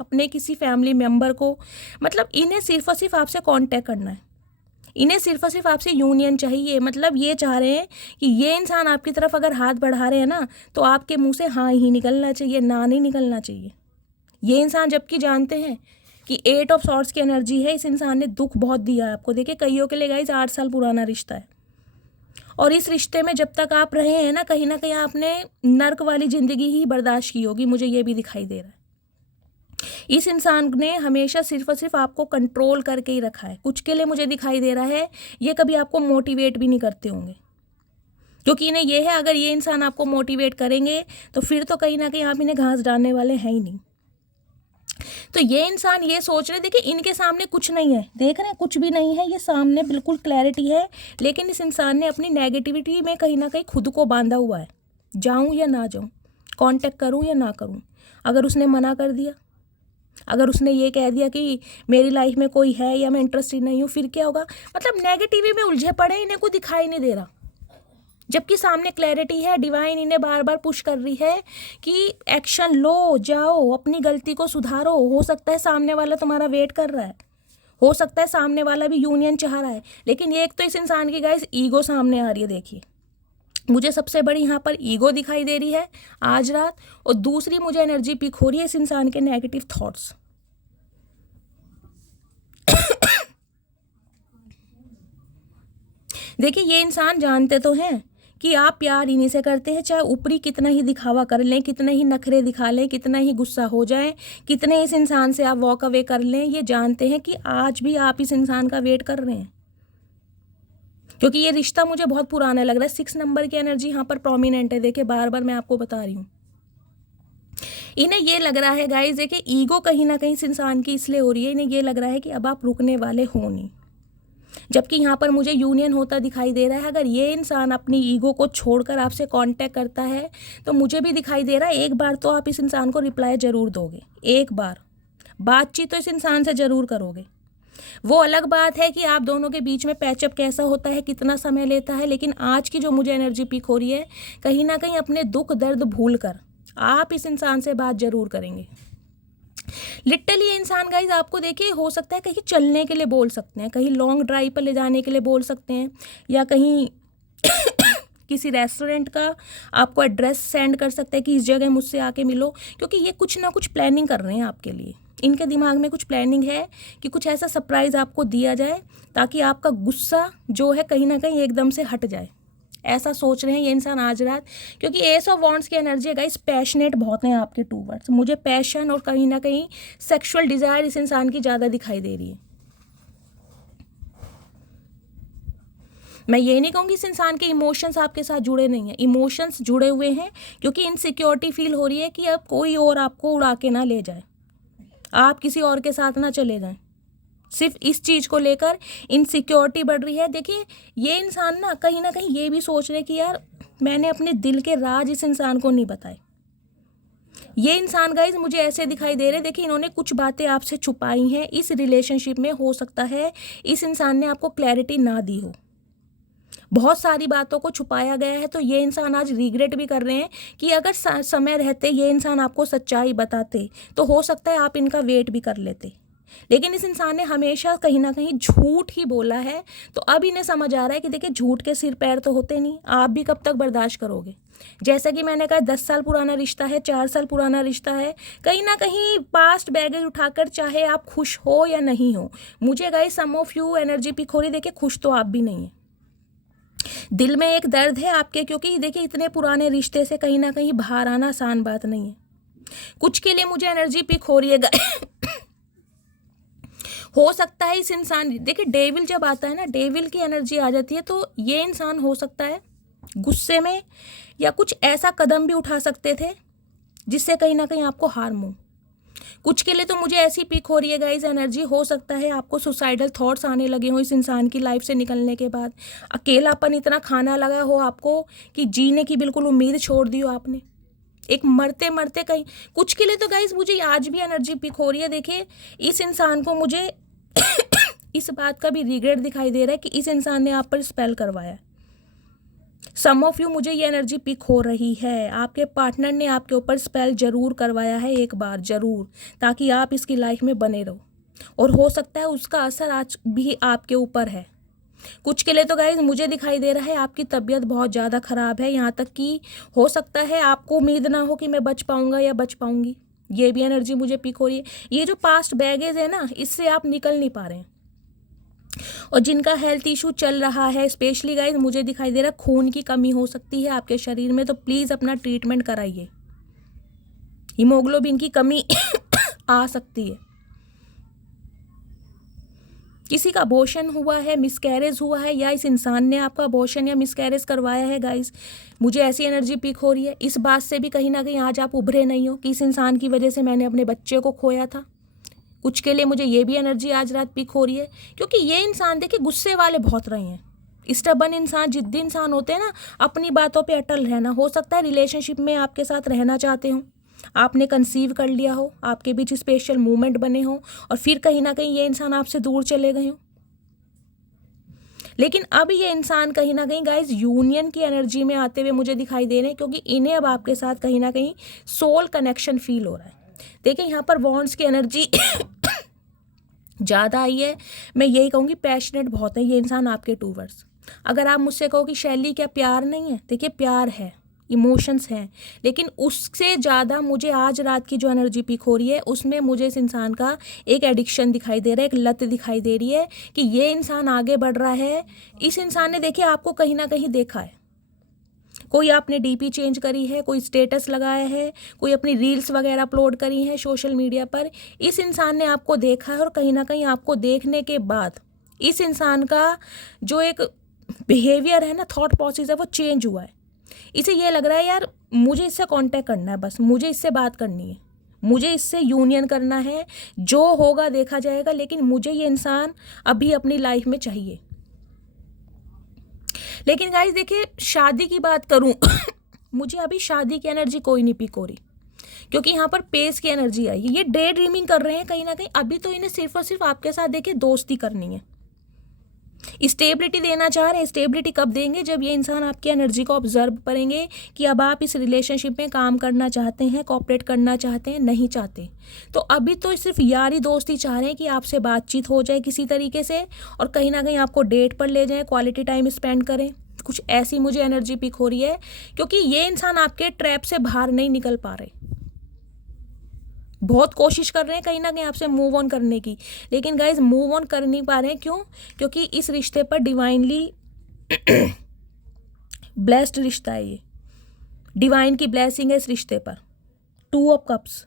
अपने किसी फैमिली मेम्बर को, मतलब इन्हें सिर्फ और सिर्फ आपसे कांटेक्ट करना है, इन्हें सिर्फ और सिर्फ आपसे यूनियन चाहिए। मतलब ये चाह रहे हैं कि ये इंसान आपकी तरफ अगर हाथ बढ़ा रहे हैं ना, तो आपके मुंह से हाँ ही निकलना चाहिए, ना नहीं निकलना चाहिए। ये इंसान जबकि जानते हैं कि 8 ऑफ सॉर्ड्स की एनर्जी है, इस इंसान ने दुख बहुत दिया है आपको। देखिए कईयों के लिए गाइस 8 साल पुराना रिश्ता है, और इस रिश्ते में जब तक आप रहे हैं ना कहीं आपने नर्क वाली ज़िंदगी ही बर्दाश्त की होगी, मुझे ये भी दिखाई दे रहा है। इस इंसान ने हमेशा सिर्फ और सिर्फ आपको कंट्रोल करके ही रखा है। कुछ के लिए मुझे दिखाई दे रहा है ये कभी आपको मोटिवेट भी नहीं करते होंगे, क्योंकि इन्हें ये है अगर ये इंसान आपको मोटिवेट करेंगे तो फिर तो कहीं ना कहीं आप इन्हें घास डालने वाले हैं ही नहीं। तो ये इंसान ये सोच रहे, देखिए इनके सामने कुछ नहीं है, देख रहे हैं कुछ भी नहीं है, ये सामने बिल्कुल क्लैरिटी है, लेकिन इस इंसान ने अपनी नेगेटिविटी में कहीं ना कहीं खुद को बांधा हुआ है। जाऊं या ना जाऊं, कांटेक्ट करूं या ना करूं। अगर उसने मना कर दिया, अगर उसने ये कह दिया कि मेरी लाइफ में कोई है या मैं इंटरेस्टेड नहीं हूँ, फिर क्या होगा। मतलब नेगेटिविटी में उलझे पड़े, इन्हें को दिखाई नहीं दे रहा, जबकि सामने क्लैरिटी है। डिवाइन इन्हें बार बार पुश कर रही है कि एक्शन लो, जाओ, अपनी गलती को सुधारो। हो सकता है सामने वाला तुम्हारा वेट कर रहा है, हो सकता है सामने वाला भी यूनियन चाह रहा है, लेकिन ये एक तो इस इंसान की गाइस ईगो सामने आ रही है। देखिए मुझे सबसे बड़ी यहाँ पर ईगो दिखाई दे रही है आज रात, और दूसरी मुझे एनर्जी पिक हो रही है इस इंसान के नेगेटिव थॉट्स। देखिए ये इंसान जानते तो हैं कि आप प्यार इन्हीं से करते हैं, चाहे ऊपरी कितना ही दिखावा कर लें, कितने ही नखरे दिखा लें, कितना ही गुस्सा हो जाए, कितने इस इंसान से आप वॉक अवे कर लें, ये जानते हैं कि आज भी आप इस इंसान का वेट कर रहे हैं, क्योंकि ये रिश्ता मुझे बहुत पुराना लग रहा है। 6 नंबर की एनर्जी यहाँ पर प्रोमिनेंट है। देखिए बार बार मैं आपको बता रही हूँ, इन्हें ये लग रहा है गाइस, देखिए ईगो कहीं ना कहीं इस इंसान की इसलिए हो रही है, इन्हें ये लग रहा है कि अब आप रुकने वाले हो नहीं, जबकि यहाँ पर मुझे यूनियन होता दिखाई दे रहा है। अगर ये इंसान अपनी ईगो को छोड़कर आपसे कांटेक्ट करता है तो मुझे भी दिखाई दे रहा है एक बार तो आप इस इंसान को रिप्लाई ज़रूर दोगे, एक बार बातचीत तो इस इंसान से ज़रूर करोगे। वो अलग बात है कि आप दोनों के बीच में पैचअप कैसा होता है, कितना समय लेता है, लेकिन आज की जो मुझे एनर्जी पिक हो रही है, कहीं ना कहीं अपने दुख दर्द भूल कर आप इस इंसान से बात ज़रूर करेंगे। लिटरली ये इंसान गाइज आपको देखिए हो सकता है कहीं चलने के लिए बोल सकते हैं, कहीं लॉन्ग ड्राइव पर ले जाने के लिए बोल सकते हैं, या कहीं किसी रेस्टोरेंट का आपको एड्रेस सेंड कर सकते हैं कि इस जगह मुझसे आके मिलो, क्योंकि ये कुछ ना कुछ प्लानिंग कर रहे हैं आपके लिए। इनके दिमाग में कुछ प्लानिंग है कि कुछ ऐसा सरप्राइज़ आपको दिया जाए ताकि आपका गुस्सा जो है कहीं ना कहीं एकदम से हट जाए, ऐसा सोच रहे हैं ये इंसान आज रात। क्योंकि एस ऑफ वॉन्ड्स की एनर्जी है गाइस, पैशनेट बहुत हैं आपके टूवर्ड्स, मुझे पैशन और कहीं ना कहीं सेक्सुअल डिज़ायर इस इंसान की ज़्यादा दिखाई दे रही है। मैं ये नहीं कहूँगी इस इंसान के इमोशंस आपके साथ जुड़े नहीं हैं, इमोशंस जुड़े हुए हैं, क्योंकि इनसिक्योरिटी फील हो रही है कि अब कोई और आपको उड़ा के ना ले जाए, आप किसी और के साथ ना चले जाएं, सिर्फ इस चीज़ को लेकर इनसिक्योरिटी बढ़ रही है। देखिए ये इंसान ना कहीं ये भी सोच रहे कि यार मैंने अपने दिल के राज इस इंसान को नहीं बताए। ये इंसान गाइज मुझे ऐसे दिखाई दे रहे, देखिए इन्होंने कुछ बातें आपसे छुपाई हैं इस रिलेशनशिप में। हो सकता है इस इंसान ने आपको क्लैरिटी ना दी हो, बहुत सारी बातों को छुपाया गया है, तो ये इंसान आज रिग्रेट भी कर रहे हैं कि अगर समय रहते ये इंसान आपको सच्चाई बताते तो हो सकता है आप इनका वेट भी कर लेते, लेकिन इस इंसान ने हमेशा कहीं ना कहीं झूठ ही बोला है। तो अब इन्हें समझ आ रहा है कि देखिए झूठ के सिर पैर तो होते नहीं, आप भी कब तक बर्दाश्त करोगे। जैसा कि मैंने कहा 10 साल पुराना रिश्ता है, 4 साल पुराना रिश्ता है, कहीं ना कहीं पास्ट बैगेज उठाकर चाहे आप खुश हो या नहीं हो, मुझे guys some of you energy pick हो रही, देखिए खुश तो आप भी नहीं है, दिल में एक दर्द है आपके, क्योंकि देखिए इतने पुराने रिश्ते से कहीं ना कहीं बाहर आना आसान बात नहीं है। कुछ के लिए मुझे एनर्जी पिक हो रही है हो सकता है इस इंसान, देखिए डेविल जब आता है ना, डेविल की एनर्जी आ जाती है, तो ये इंसान हो सकता है गुस्से में या कुछ ऐसा कदम भी उठा सकते थे जिससे कहीं ना कहीं आपको हार्म हो। कुछ के लिए तो मुझे ऐसी पिक हो रही है गाइज एनर्जी, हो सकता है आपको सुसाइडल थॉट्स आने लगे हो इस इंसान की लाइफ से निकलने के बाद, अकेलापन इतना खाना लगा हो आपको कि जीने की बिल्कुल उम्मीद छोड़ दी हो आपने, एक मरते मरते कहीं। कुछ के लिए तो गाइज मुझे आज भी एनर्जी पिक हो रही है, देखिए इस इंसान को मुझे इस बात का भी रिग्रेट दिखाई दे रहा है कि इस इंसान ने आप पर स्पेल करवाया। सम ऑफ यू मुझे ये एनर्जी पिक हो रही है, आपके पार्टनर ने आपके ऊपर स्पेल जरूर करवाया है एक बार जरूर, ताकि आप इसकी लाइफ में बने रहो, और हो सकता है उसका असर आज भी आपके ऊपर है। कुछ के लिए तो गाइज मुझे दिखाई दे रहा है आपकी तबीयत बहुत ज़्यादा ख़राब है, यहाँ तक कि हो सकता है आपको उम्मीद ना हो कि मैं बच पाऊँगा या बच पाऊँगी, ये भी एनर्जी मुझे पिक हो रही है। ये जो पास्ट बैगेज है ना, इससे आप निकल नहीं पा रहे हैं, और जिनका हेल्थ इशू चल रहा है स्पेशली गाइज मुझे दिखाई दे रहा है खून की कमी हो सकती है आपके शरीर में, तो प्लीज़ अपना ट्रीटमेंट कराइए, हीमोग्लोबिन की कमी आ सकती है। किसी का अबॉर्शन हुआ है, मिसकैरेज हुआ है, या इस इंसान ने आपका अबॉर्शन या मिसकैरेज करवाया है गाइस, मुझे ऐसी एनर्जी पिक हो रही है। इस बात से भी कहीं ना कहीं आज आप उभरे नहीं हो कि इस इंसान की वजह से मैंने अपने बच्चे को खोया था। कुछ के लिए मुझे ये भी एनर्जी आज रात पिक हो रही है, क्योंकि ये इंसान देखिए गुस्से वाले बहुत रहे हैं, स्टबर्न इंसान, जिद्दी इंसान होते हैं ना, अपनी बातों पे अटल रहना। हो सकता है रिलेशनशिप में आपके साथ रहना चाहते हो, आपने कंसीव कर लिया हो, आपके बीच स्पेशल मोमेंट बने हो, और फिर कहीं ना कहीं ये इंसान आपसे दूर चले गए हो। लेकिन अब ये इंसान कहीं ना कहीं गाइज यूनियन की एनर्जी में आते हुए मुझे दिखाई दे रहे हैं, क्योंकि इन्हें अब आपके साथ कहीं ना कहीं सोल कनेक्शन फील हो रहा है। देखिए यहाँ पर वॉन्ड्स की एनर्जी ज़्यादा आई है, मैं यही कहूँगी पैशनेट बहुत है ये इंसान आपके टूवर्ड्स। अगर आप मुझसे कहो कि शैली क्या प्यार नहीं है, देखिए प्यार है, इमोशंस हैं, लेकिन उससे ज़्यादा मुझे आज रात की जो एनर्जी पिक हो रही है उसमें मुझे इस इंसान का एक एडिक्शन दिखाई दे रहा है, एक लत दिखाई दे रही है कि ये इंसान आगे बढ़ रहा है। इस इंसान ने देखिए आपको कहीं ना कहीं देखा है, कोई आपने डीपी चेंज करी है, कोई स्टेटस लगाया है, कोई अपनी रील्स वगैरह अपलोड करी हैं सोशल मीडिया पर, इस इंसान ने आपको देखा है, और कहीं ना कहीं आपको देखने के बाद इस इंसान का जो एक बिहेवियर है ना, थॉट प्रोसेस है, वो चेंज हुआ है। इसे ये लग रहा है यार मुझे इससे कांटेक्ट करना है, बस मुझे इससे बात करनी है, मुझे इससे यूनियन करना है, जो होगा देखा जाएगा, लेकिन मुझे ये इंसान अभी अपनी लाइफ में चाहिए। लेकिन गाइस देखिए, शादी की बात करूं मुझे अभी शादी की एनर्जी कोई नहीं पिक हो रही, क्योंकि यहाँ पर पेस की एनर्जी आई है। ये डे ड्रीमिंग कर रहे हैं कहीं ना कहीं। अभी तो इन्हें सिर्फ और सिर्फ आपके साथ देखिए दोस्ती करनी है, स्टेबिलिटी देना चाह रहे हैं। स्टेबिलिटी कब देंगे? जब ये इंसान आपकी एनर्जी को ऑब्जर्व करेंगे कि अब आप इस रिलेशनशिप में काम करना चाहते हैं, कोऑपरेट करना चाहते हैं, नहीं चाहते। तो अभी तो सिर्फ यारी दोस्ती चाह रहे हैं कि आपसे बातचीत हो जाए किसी तरीके से, और कहीं ना कहीं आपको डेट पर ले जाएं, क्वालिटी टाइम स्पेंड करें। कुछ ऐसी मुझे एनर्जी पिक हो रही है, क्योंकि ये इंसान आपके ट्रैप से बाहर नहीं निकल पा रहे। बहुत कोशिश कर रहे हैं कहीं ना कहीं आपसे मूव ऑन करने की, लेकिन गाइज मूव ऑन कर नहीं पा रहे हैं। क्यों? क्योंकि इस रिश्ते पर डिवाइनली ब्लेस्ड रिश्ता है, ये डिवाइन की ब्लेसिंग है इस रिश्ते पर। 2 ऑफ कप्स,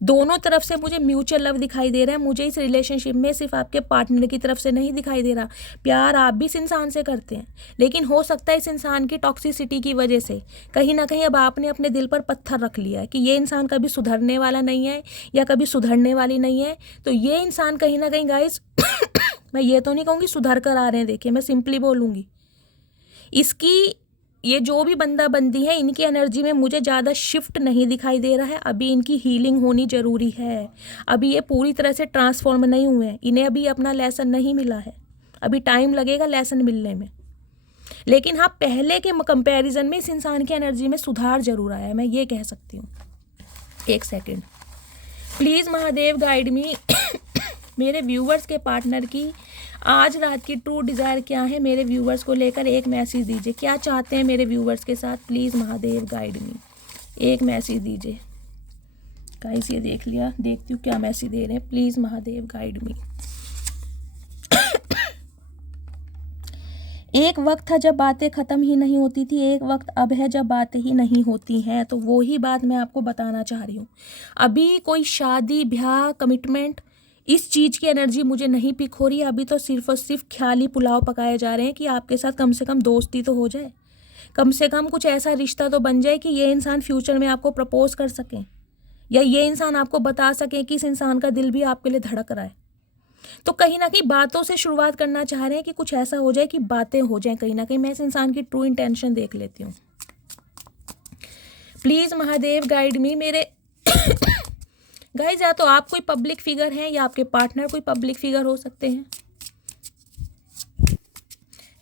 दोनों तरफ से मुझे म्यूचुअल लव दिखाई दे रहा है। मुझे इस रिलेशनशिप में सिर्फ आपके पार्टनर की तरफ से नहीं दिखाई दे रहा। प्यार आप भी इस इंसान से करते हैं, लेकिन हो सकता है इस इंसान की टॉक्सिसिटी की वजह से कहीं ना कहीं अब आपने अपने दिल पर पत्थर रख लिया है कि ये इंसान कभी सुधरने वाला नहीं है या कभी सुधरने वाली नहीं है। तो ये इंसान कहीं ना कहीं गाइस मैं ये तो नहीं कहूँगी सुधर कर आ रहे हैं, देखिए मैं सिंपली बोलूँगी, इसकी ये जो भी बंदा बंदी है इनकी एनर्जी में मुझे ज़्यादा शिफ्ट नहीं दिखाई दे रहा है। अभी इनकी हीलिंग होनी ज़रूरी है। अभी ये पूरी तरह से ट्रांसफॉर्म नहीं हुए हैं, इन्हें अभी अपना लेसन नहीं मिला है, अभी टाइम लगेगा लेसन मिलने में। लेकिन हाँ, पहले के कंपैरिजन में इस इंसान की एनर्जी में सुधार जरूर आया है, मैं ये कह सकती हूँ। एक सेकेंड प्लीज़ महादेव गाइड मी मेरे व्यूवर्स के पार्टनर की आज रात की ट्रू डिज़ायर क्या है, मेरे व्यूवर्स को लेकर एक मैसेज दीजिए। क्या चाहते हैं मेरे व्यूवर्स के साथ? प्लीज़ महादेव गाइड मी, एक मैसेज दीजिए। गाइस ये देख लिया, देखती हूँ क्या मैसेज दे रहे हैं। प्लीज़ महादेव गाइड मी। एक वक्त था जब बातें ख़त्म ही नहीं होती थी, एक वक्त अब है जब बातें ही नहीं होती हैं। तो वो ही बात मैं आपको बताना चाह रही हूँ। अभी कोई शादी ब्याह कमिटमेंट इस चीज़ की एनर्जी मुझे नहीं पिक हो रही है। अभी तो सिर्फ और सिर्फ ख्याली पुलाव पकाए जा रहे हैं कि आपके साथ कम से कम दोस्ती तो हो जाए, कम से कम कुछ ऐसा रिश्ता तो बन जाए कि ये इंसान फ्यूचर में आपको प्रपोज कर सकें, या ये इंसान आपको बता सकें कि इस इंसान का दिल भी आपके लिए धड़क रहा है। तो कहीं ना कहीं बातों से शुरुआत करना चाह रहे हैं कि कुछ ऐसा हो जाए कि बातें हो जाएं। कहीं ना कहीं मैं इस इंसान की ट्रू इंटेंशन देख लेती हूँ। प्लीज़ महादेव गाइड मी। मेरे गाइज या तो आप कोई पब्लिक फिगर हैं या आपके पार्टनर कोई पब्लिक फिगर हो सकते हैं।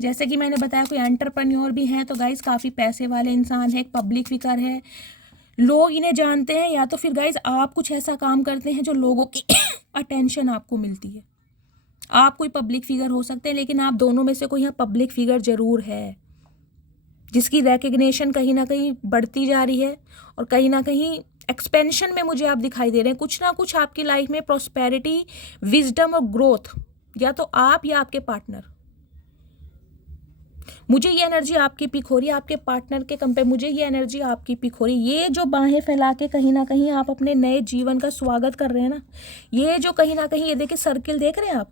जैसे कि मैंने बताया कोई एंटरप्रेन्योर भी हैं, तो गाइज काफ़ी पैसे वाले इंसान है, एक पब्लिक फिगर है, लोग इन्हें जानते हैं। या तो फिर गाइज आप कुछ ऐसा काम करते हैं जो लोगों की अटेंशन आपको मिलती है। आप कोई पब्लिक फिगर हो सकते हैं, लेकिन आप दोनों में से कोई यहाँ पब्लिक फिगर ज़रूर है जिसकी रिकग्निशन कहीं ना कहीं बढ़ती जा रही है, और कहीं ना कहीं एक्सपेंशन में मुझे आप दिखाई दे रहे हैं। कुछ ना कुछ आपकी लाइफ में प्रॉस्पेरिटी, विजडम और ग्रोथ, या तो आप या आपके पार्टनर। मुझे ये एनर्जी आपकी पिक हो रही है, आपके पार्टनर के कंपेयर मुझे ये एनर्जी आपकी पिक हो रही है। ये जो बाहें फैला के कहीं ना कहीं आप अपने नए जीवन का स्वागत कर रहे हैं ना, ये जो कहीं ना कहीं ये देखिए सर्किल देख रहे हैं आप,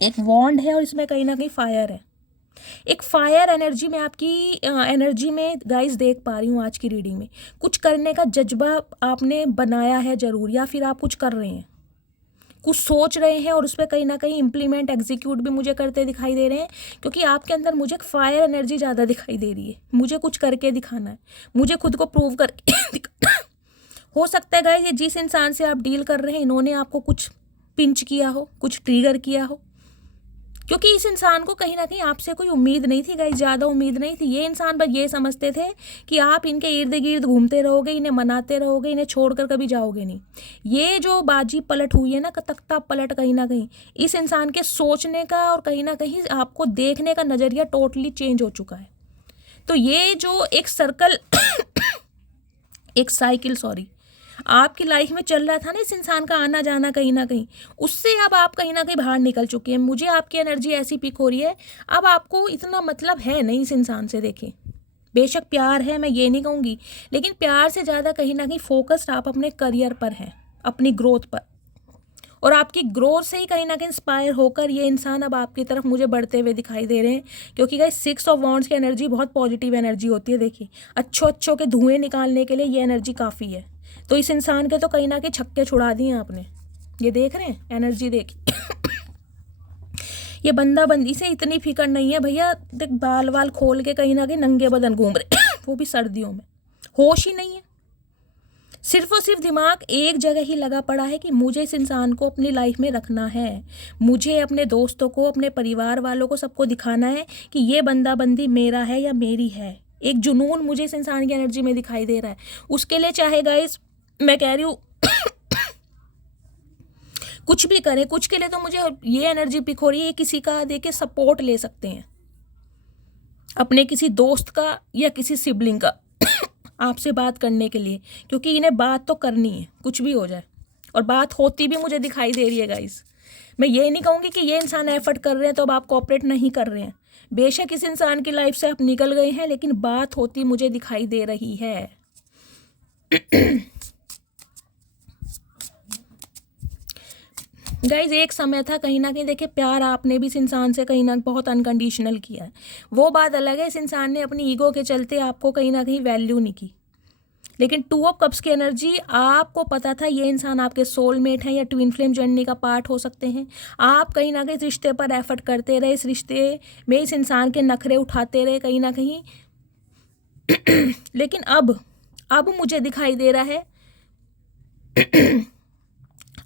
एक वॉन्ड है और इसमें कहीं ना कहीं फायर है। एक फायर एनर्जी में आपकी एनर्जी में गाइस देख पा रही हूँ आज की रीडिंग में। कुछ करने का जज्बा आपने बनाया है ज़रूर, या फिर आप कुछ कर रहे हैं, कुछ सोच रहे हैं और उस पर कहीं ना कहीं इम्प्लीमेंट एग्जीक्यूट भी मुझे करते दिखाई दे रहे हैं। क्योंकि आपके अंदर मुझे फायर एनर्जी ज़्यादा दिखाई दे रही है। मुझे कुछ करके दिखाना है, मुझे खुद को प्रूव करके हो सकता है गाइस ये जिस इंसान से आप डील कर रहे हैं इन्होंने आपको कुछ पिंच किया हो, कुछ ट्रिगर किया हो, क्योंकि इस इंसान को कहीं ना कहीं आपसे कोई उम्मीद नहीं थी गाइस, ज़्यादा उम्मीद नहीं थी। ये इंसान बस ये समझते थे कि आप इनके इर्द गिर्द घूमते रहोगे, इन्हें मनाते रहोगे, इन्हें छोड़कर कभी जाओगे नहीं। ये जो बाजी पलट हुई है ना, तख्ता पलट कहीं ना कहीं इस इंसान के सोचने का और कहीं ना कहीं आपको देखने का नज़रिया टोटली चेंज हो चुका है। तो ये जो एक सर्कल एक साइकिल आपकी लाइफ में चल रहा था ना, इस इंसान का आना जाना कहीं ना कहीं, उससे अब आप कहीं ना कहीं बाहर निकल चुके हैं। मुझे आपकी एनर्जी ऐसी पिक हो रही है, अब आपको इतना मतलब है नहीं इस इंसान से। देखिए बेशक प्यार है, मैं ये नहीं कहूँगी, लेकिन प्यार से ज़्यादा कहीं ना कहीं फोकस्ड आप अपने करियर पर हैं, अपनी ग्रोथ पर। और आपकी ग्रोथ से ही कहीं ना कहीं इंस्पायर होकर ये इंसान अब आपकी तरफ मुझे बढ़ते हुए दिखाई दे रहे हैं। क्योंकि गाइस 6 ऑफ वॉन्ड्स की एनर्जी बहुत पॉजिटिव एनर्जी होती है। देखिए अच्छों के धुएं निकालने के लिए ये एनर्जी काफ़ी है। तो इस इंसान के तो कहीं ना कहीं छक्के छुड़ा दिए आपने। ये देख रहे हैं एनर्जी, देखिए ये बंदा बंदी से इतनी फिक्र नहीं है भैया। देख बाल वाल खोल के कहीं ना कहीं नंगे बदन घूम रहे वो भी सर्दियों में, होश ही नहीं है। सिर्फ और सिर्फ दिमाग एक जगह ही लगा पड़ा है कि मुझे इस इंसान को अपनी लाइफ में रखना है, मुझे अपने दोस्तों को, अपने परिवार वालों को, सबको दिखाना है कि ये बंदा बंदी मेरा है या मेरी है। एक जुनून मुझे इस इंसान की एनर्जी में दिखाई दे रहा है। उसके लिए चाहे गाइस मैं कह रही हूँ कुछ भी करे, कुछ के लिए तो मुझे ये एनर्जी पिक हो रही है, किसी का देके सपोर्ट ले सकते हैं, अपने किसी दोस्त का या किसी सिबलिंग का आपसे बात करने के लिए, क्योंकि इन्हें बात तो करनी है कुछ भी हो जाए, और बात होती भी मुझे दिखाई दे रही है गाइस। मैं ये नहीं कहूँगी कि ये इंसान एफर्ट कर रहे हैं तो अब आप कोऑपरेट नहीं कर रहे हैं। बेशक इस इंसान की लाइफ से आप निकल गए हैं, लेकिन बात होती मुझे दिखाई दे रही है। गाइज एक समय था कहीं ना कहीं, देखिए प्यार आपने भी इस इंसान से कहीं ना बहुत अनकंडीशनल किया है, वो बात अलग है। इस इंसान ने अपनी ईगो के चलते आपको कहीं ना कहीं वैल्यू नहीं की। लेकिन 2 ऑफ कप्स की एनर्जी, आपको पता था ये इंसान आपके सोलमेट है या ट्विन फ्लेम जर्नी का पार्ट हो सकते हैं। आप कहीं ना कहीं इस रिश्ते पर एफर्ट करते रहे, इस रिश्ते में इस इंसान के नखरे उठाते रहे कहीं ना कहीं। लेकिन अब मुझे दिखाई दे रहा है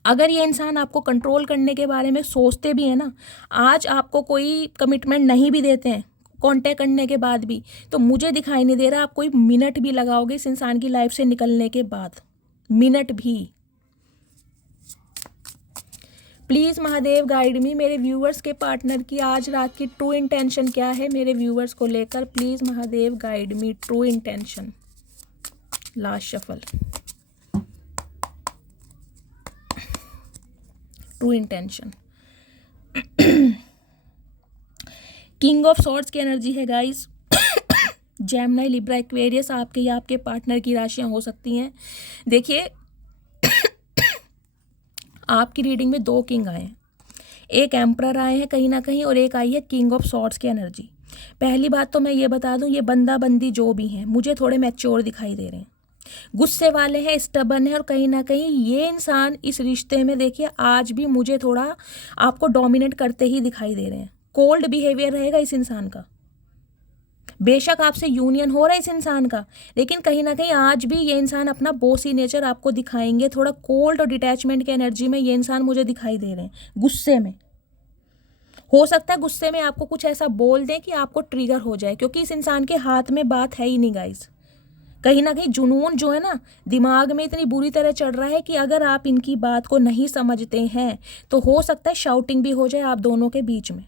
अगर ये इंसान आपको कंट्रोल करने के बारे में सोचते भी हैं ना, आज आपको कोई कमिटमेंट नहीं भी देते हैं कांटेक्ट करने के बाद भी, तो मुझे दिखाई नहीं दे रहा आप कोई मिनट भी लगाओगे इस इंसान की लाइफ से निकलने के बाद, मिनट भी। प्लीज़ महादेव गाइड मी, मेरे व्यूअर्स के पार्टनर की आज रात की ट्रू इंटेंशन क्या है मेरे व्यूअर्स को लेकर। Please Mahadev guide me, true intention. Last shuffle, true intention. King of swords की एनर्जी है गाइस। जेमिनी, लिब्रा, एक्वेरियस आपके या आपके पार्टनर की राशियां हो सकती हैं। देखिए आपकी रीडिंग में 2 किंग आए हैं, एक एम्परर आए हैं कहीं ना कहीं, और एक आई है किंग ऑफ सॉर्ड्स की एनर्जी। पहली बात तो मैं ये बता दूं, ये बंदा बंदी जो भी हैं मुझे थोड़े मैच्योर दिखाई दे रहे हैं, गुस्से वाले हैं, स्टबर्न है, और कहीं ना कहीं ये इंसान इस रिश्ते में देखिए आज भी मुझे थोड़ा आपको डोमिनेट करते ही दिखाई दे रहे हैं। कोल्ड बिहेवियर रहेगा इस इंसान का। बेशक आपसे यूनियन हो रहा है इस इंसान का, लेकिन कहीं ना कहीं आज भी ये इंसान अपना बॉसी नेचर आपको दिखाएंगे। थोड़ा कोल्ड और डिटैचमेंट की एनर्जी में ये इंसान मुझे दिखाई दे रहे हैं, गुस्से में। हो सकता है गुस्से में आपको कुछ ऐसा बोल दें कि आपको ट्रिगर हो जाए, क्योंकि इस इंसान के हाथ में बात है ही नहीं गाइस। कहीं ना कहीं जुनून जो है ना दिमाग में इतनी बुरी तरह चढ़ रहा है कि अगर आप इनकी बात को नहीं समझते हैं तो हो सकता है शाउटिंग भी हो जाए आप दोनों के बीच में।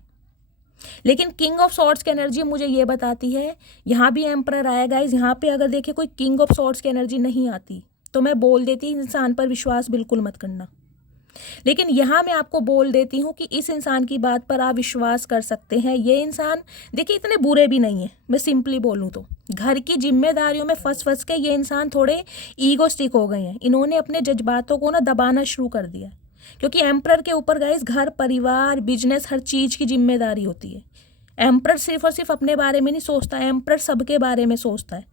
लेकिन किंग ऑफ सॉर्ड्स की एनर्जी मुझे ये बताती है, यहाँ भी एम्परर आया गाइस, यहाँ पे अगर देखिए कोई किंग ऑफ सॉर्ड्स की एनर्जी नहीं आती तो मैं बोल देती इंसान पर विश्वास बिल्कुल मत करना। लेकिन यहाँ मैं आपको बोल देती हूँ कि इस इंसान की बात पर आप विश्वास कर सकते हैं। ये इंसान देखिए इतने बुरे भी नहीं है, मैं सिंपली बोलूँ तो घर की जिम्मेदारियों में फंस के ये इंसान थोड़े ईगोस्टिक हो गए हैं। इन्होंने अपने जज्बातों को ना दबाना शुरू कर दिया, क्योंकि एम्परर के ऊपर गाइस घर, परिवार, बिजनेस, हर चीज़ की जिम्मेदारी होती है। एम्परर सिर्फ और सिर्फ अपने बारे में नहीं सोचता, एम्परर सबके बारे में सोचता है।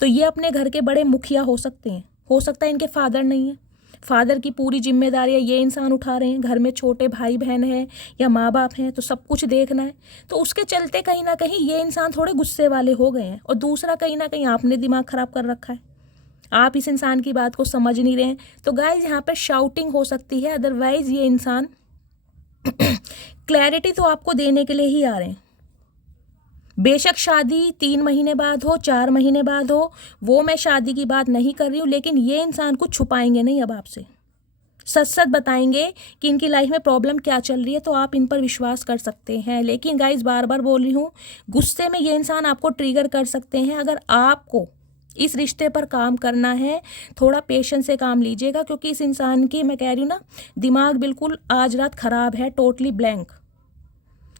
तो ये अपने घर के बड़े मुखिया हो सकते हैं, हो सकता है इनके फादर नहीं है, फादर की पूरी जिम्मेदारियाँ ये इंसान उठा रहे हैं। घर में छोटे भाई बहन हैं या माँ बाप हैं तो सब कुछ देखना है। तो उसके चलते कहीं ना कहीं ये इंसान थोड़े गुस्से वाले हो गए हैं। और दूसरा कहीं ना कहीं आपने दिमाग ख़राब कर रखा है, आप इस इंसान की बात को समझ नहीं रहे हैं। तो गाइज यहाँ पर शाउटिंग हो सकती है, अदरवाइज़ ये इंसान क्लैरिटी तो आपको देने के लिए ही आ रहे हैं। बेशक शादी 3 महीने बाद हो, 4 महीने बाद हो, वो मैं शादी की बात नहीं कर रही हूँ, लेकिन ये इंसान कुछ छुपाएंगे नहीं अब आपसे, सच सच बताएंगे कि इनकी लाइफ में प्रॉब्लम क्या चल रही है, तो आप इन पर विश्वास कर सकते हैं। लेकिन गाइज बार बार बोल रही हूँ, गुस्से में ये इंसान आपको ट्रिगर कर सकते हैं। अगर आपको इस रिश्ते पर काम करना है थोड़ा पेशेंस से काम लीजिएगा, क्योंकि इस इंसान की मैं कह रही हूँ ना दिमाग बिल्कुल आज रात ख़राब है, टोटली ब्लैंक।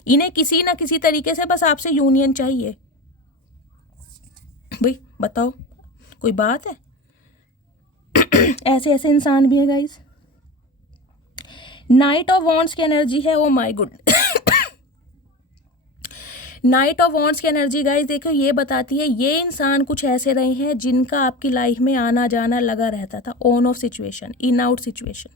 इन्हें किसी ना किसी तरीके से बस आपसे यूनियन चाहिए। भाई बताओ कोई बात है? ऐसे ऐसे इंसान भी हैं गाइस। नाइट ऑफ वॉन्ड्स की एनर्जी है, oh my good. Night of wands की एनर्जी गाइस देखो ये बताती है ये इंसान कुछ ऐसे रहे हैं जिनका आपकी लाइफ में आना जाना लगा रहता था, on off situation, in out situation.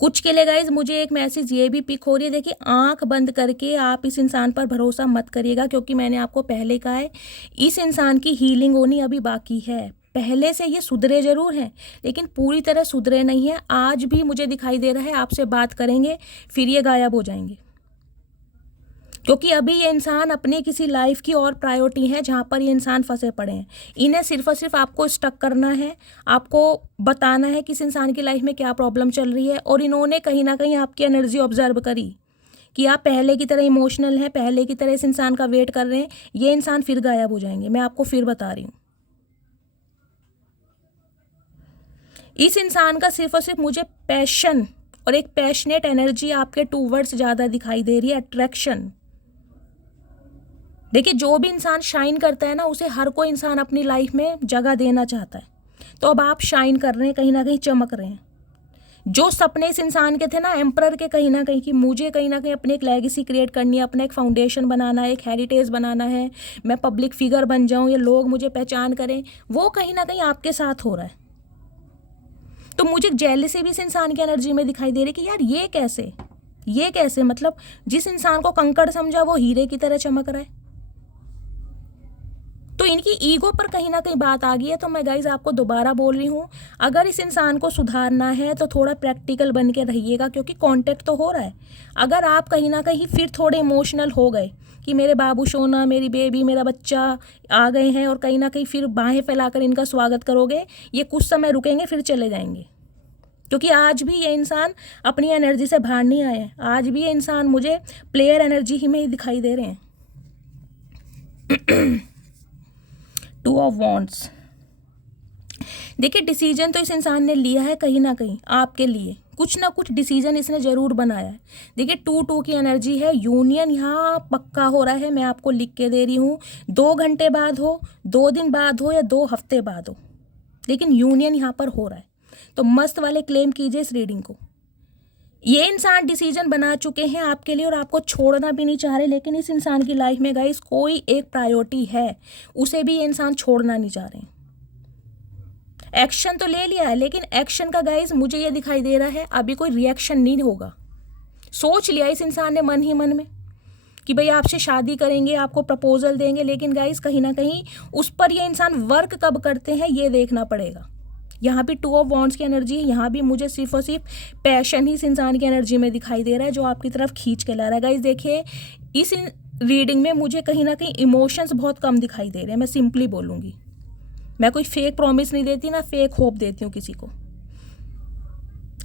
कुछ के लिए गाइज मुझे एक मैसेज ये भी पिक हो रही है, देखिए आंख बंद करके आप इस इंसान पर भरोसा मत करिएगा, क्योंकि मैंने आपको पहले कहा है इस इंसान की हीलिंग होनी अभी बाकी है। पहले से ये सुधरे जरूर हैं लेकिन पूरी तरह सुधरे नहीं है। आज भी मुझे दिखाई दे रहा है आपसे बात करेंगे फिर ये गायब हो जाएंगे, क्योंकि अभी ये इंसान अपने किसी लाइफ की और प्रायोरिटी है जहाँ पर ये इंसान फंसे पड़े हैं। इन्हें सिर्फ और सिर्फ आपको स्टक करना है, आपको बताना है कि इस इंसान की लाइफ में क्या प्रॉब्लम चल रही है। और इन्होंने कहीं ना कहीं आपकी एनर्जी ऑब्जर्व करी कि आप पहले की तरह इमोशनल हैं, पहले की तरह इस इंसान का वेट कर रहे हैं, ये इंसान फिर गायब हो जाएंगे। मैं आपको फिर बता रही हूँ, इस इंसान का सिर्फ और सिर्फ मुझे पैशन और एक पैशनेट एनर्जी आपके टूवर्ड्स ज़्यादा दिखाई दे रही है, अट्रैक्शन। देखिए जो भी इंसान शाइन करता है ना उसे हर कोई इंसान अपनी लाइफ में जगह देना चाहता है। तो अब आप शाइन कर रहे हैं, कहीं ना कहीं चमक रहे हैं। जो सपने इस इंसान के थे ना एम्परर के, कहीं ना कहीं कि मुझे कहीं ना कहीं अपनी एक लेगेसी क्रिएट करनी है, अपना एक फाउंडेशन बनाना है, एक हेरिटेज बनाना है, मैं पब्लिक फिगर बन जाऊं, ये लोग मुझे पहचान करें, वो कहीं ना कहीं आपके साथ हो रहा है। तो मुझे जेलसी भी इस इंसान की एनर्जी में दिखाई दे रही कि यार ये कैसे, मतलब जिस इंसान को कंकड़ समझा वो हीरे की तरह चमक रहा है। तो इनकी ईगो पर कहीं ना कहीं बात आ गई है। तो मैं गाइज आपको दोबारा बोल रही हूँ, अगर इस इंसान को सुधारना है तो थोड़ा प्रैक्टिकल बन के रहिएगा, क्योंकि कांटेक्ट तो हो रहा है। अगर आप कहीं ना कहीं फिर थोड़े इमोशनल हो गए कि मेरे बाबू सोना, मेरी बेबी, मेरा बच्चा आ गए हैं, और कहीं ना कहीं फिर बाहें फैलाकर इनका स्वागत करोगे, ये कुछ समय रुकेंगे फिर चले जाएंगे। क्योंकि आज भी ये इंसान अपनी एनर्जी से बाहर नहीं आए हैं। आज भी ये इंसान मुझे प्लेयर एनर्जी ही में ही दिखाई दे रहे हैं। टू ऑफ वॉन्ड्स, देखिए डिसीजन तो इस इंसान ने लिया है कहीं ना कहीं आपके लिए, कुछ ना कुछ डिसीजन इसने जरूर बनाया है। देखिए 2-2 की एनर्जी है, यूनियन यहाँ पक्का हो रहा है। मैं आपको लिख के दे रही हूँ, 2 घंटे बाद हो, 2 दिन बाद हो या 2 हफ्ते बाद हो, लेकिन यूनियन यहाँ पर हो रहा है। तो मस्त वाले क्लेम कीजिए इस रीडिंग को। ये इंसान डिसीजन बना चुके हैं आपके लिए और आपको छोड़ना भी नहीं चाह रहे, लेकिन इस इंसान की लाइफ में गाइस कोई एक प्रायोरिटी है, उसे भी ये इंसान छोड़ना नहीं चाह रहे। एक्शन तो ले लिया है, लेकिन एक्शन का गाइस मुझे ये दिखाई दे रहा है अभी कोई रिएक्शन नहीं होगा। सोच लिया इस इंसान ने मन ही मन में कि भाई आपसे शादी करेंगे, आपको प्रपोजल देंगे, लेकिन गाइस कहीं ना कहीं उस पर ये इंसान वर्क कब करते हैं ये देखना पड़ेगा। यहाँ भी 2 ऑफ वॉन्ड्स की एनर्जी है, यहाँ भी मुझे सिर्फ और सिर्फ पैशन ही इस इंसान की एनर्जी में दिखाई दे रहा है जो आपकी तरफ खींच के ला रहा है। गाइस देखिए इस रीडिंग में मुझे कहीं ना कहीं इमोशंस बहुत कम दिखाई दे रहे हैं। मैं सिंपली बोलूँगी, मैं कोई फेक प्रॉमिस नहीं देती ना फेक होप देती हूँ किसी को।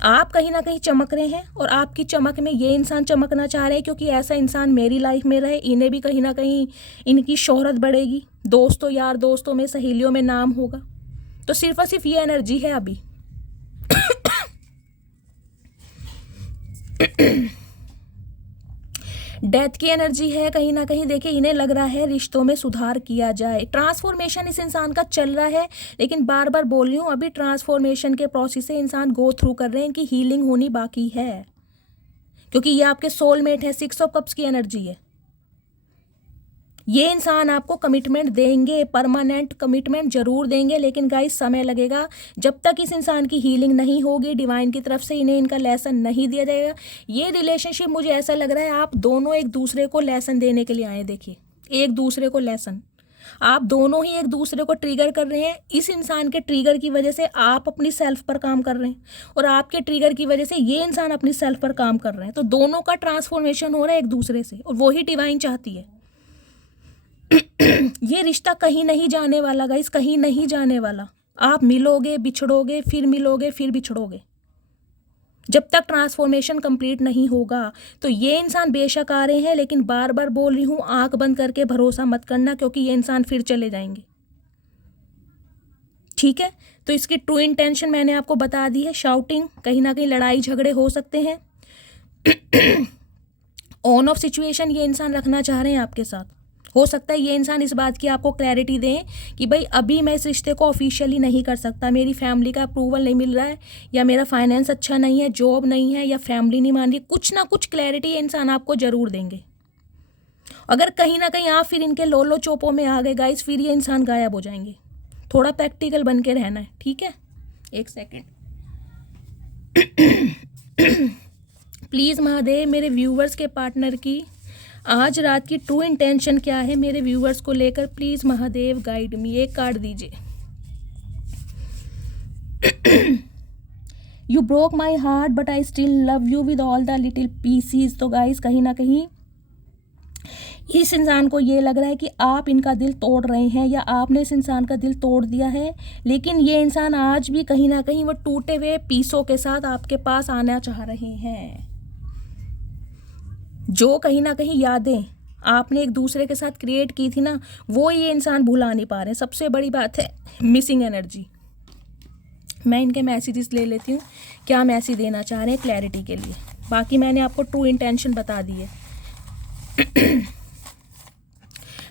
आप कहीं ना कहीं चमक रहे हैं और आपकी चमक में ये इंसान चमकना चाह रहे हैं, क्योंकि ऐसा इंसान मेरी लाइफ में रहे, इन्हें भी कहीं ना कहीं इनकी शोहरत बढ़ेगी, दोस्तों यार दोस्तों में सहेलियों में नाम होगा। तो सिर्फ और सिर्फ ये एनर्जी है अभी। डेथ की एनर्जी है कहीं ना कहीं। देखिए इन्हें लग रहा है रिश्तों में सुधार किया जाए, ट्रांसफॉर्मेशन इस इंसान का चल रहा है, लेकिन बार बार बोल रही हूँ अभी ट्रांसफॉर्मेशन के प्रोसेस से इंसान गो थ्रू कर रहे हैं, इनकी हीलिंग होनी बाकी है, क्योंकि ये आपके सोलमेट है। 6 ऑफ कप्स की एनर्जी है। ये इंसान आपको कमिटमेंट देंगे, परमानेंट कमिटमेंट जरूर देंगे, लेकिन गाइस समय लगेगा। जब तक इस इंसान की हीलिंग नहीं होगी, डिवाइन की तरफ से इन्हें इनका लेसन नहीं दिया जाएगा। ये रिलेशनशिप मुझे ऐसा लग रहा है आप दोनों एक दूसरे को लेसन देने के लिए आए। देखिए एक दूसरे को लेसन, आप दोनों ही एक दूसरे को ट्रिगर कर रहे हैं। इस इंसान के ट्रिगर की वजह से आप अपनी सेल्फ पर काम कर रहे हैं और आपके ट्रिगर की वजह से ये इंसान अपनी सेल्फ पर काम कर रहे हैं। तो दोनों का ट्रांसफॉर्मेशन हो रहा है एक दूसरे से, और वही डिवाइन चाहती है। ये रिश्ता कहीं नहीं जाने वाला गाइस, कहीं नहीं जाने वाला। आप मिलोगे, बिछड़ोगे, फिर मिलोगे, फिर बिछड़ोगे, जब तक ट्रांसफॉर्मेशन कंप्लीट नहीं होगा। तो ये इंसान बेशक आ रहे हैं, लेकिन बार बार बोल रही हूँ आंख बंद करके भरोसा मत करना, क्योंकि ये इंसान फिर चले जाएंगे। ठीक है, तो इसकी ट्रू इंटेंशन मैंने आपको बता दी है। शाउटिंग, कहीं ना कहीं लड़ाई झगड़े हो सकते हैं। ऑन ऑफ सिचुएशन ये इंसान रखना चाह रहे हैं आपके साथ, हो सकता है ये इंसान इस बात की आपको क्लैरिटी दें कि भाई अभी मैं इस रिश्ते को ऑफिशियली नहीं कर सकता, मेरी फैमिली का अप्रूवल नहीं मिल रहा है, या मेरा फाइनेंस अच्छा नहीं है, जॉब नहीं है, या फैमिली नहीं मान रही। कुछ ना कुछ क्लैरिटी ये इंसान आपको ज़रूर देंगे। अगर कहीं ना कहीं आप फिर इनके लोलो चोपों में आ गए गाइस, फिर ये इंसान गायब हो जाएंगे। थोड़ा प्रैक्टिकल बन के रहना है, ठीक है। एक सेकेंड प्लीज़ महादेव, मेरे व्यूवर्स के पार्टनर की आज रात की ट्रू इंटेंशन क्या है मेरे व्यूवर्स को लेकर, प्लीज़ महादेव गाइड मी। एक कार्ड दीजिए। You broke my heart but I still love you with all the little pieces. तो गाइस कहीं ना कहीं इस इंसान को ये लग रहा है कि आप इनका दिल तोड़ रहे हैं, या आपने इस इंसान का दिल तोड़ दिया है, लेकिन ये इंसान आज भी कहीं ना कहीं वो टूटे हुए पीसों के साथ आपके पास आना चाह रहे हैं। जो कहीं ना कहीं यादें आपने एक दूसरे के साथ क्रिएट की थी ना, वो ये इंसान भुला नहीं पा रहे। सबसे बड़ी बात है मिसिंग एनर्जी। मैं इनके मैसेजेस ले लेती हूँ, क्या मैसेज देना चाह रहे हैं क्लैरिटी के लिए। बाकी मैंने आपको ट्रू इंटेंशन बता दी है।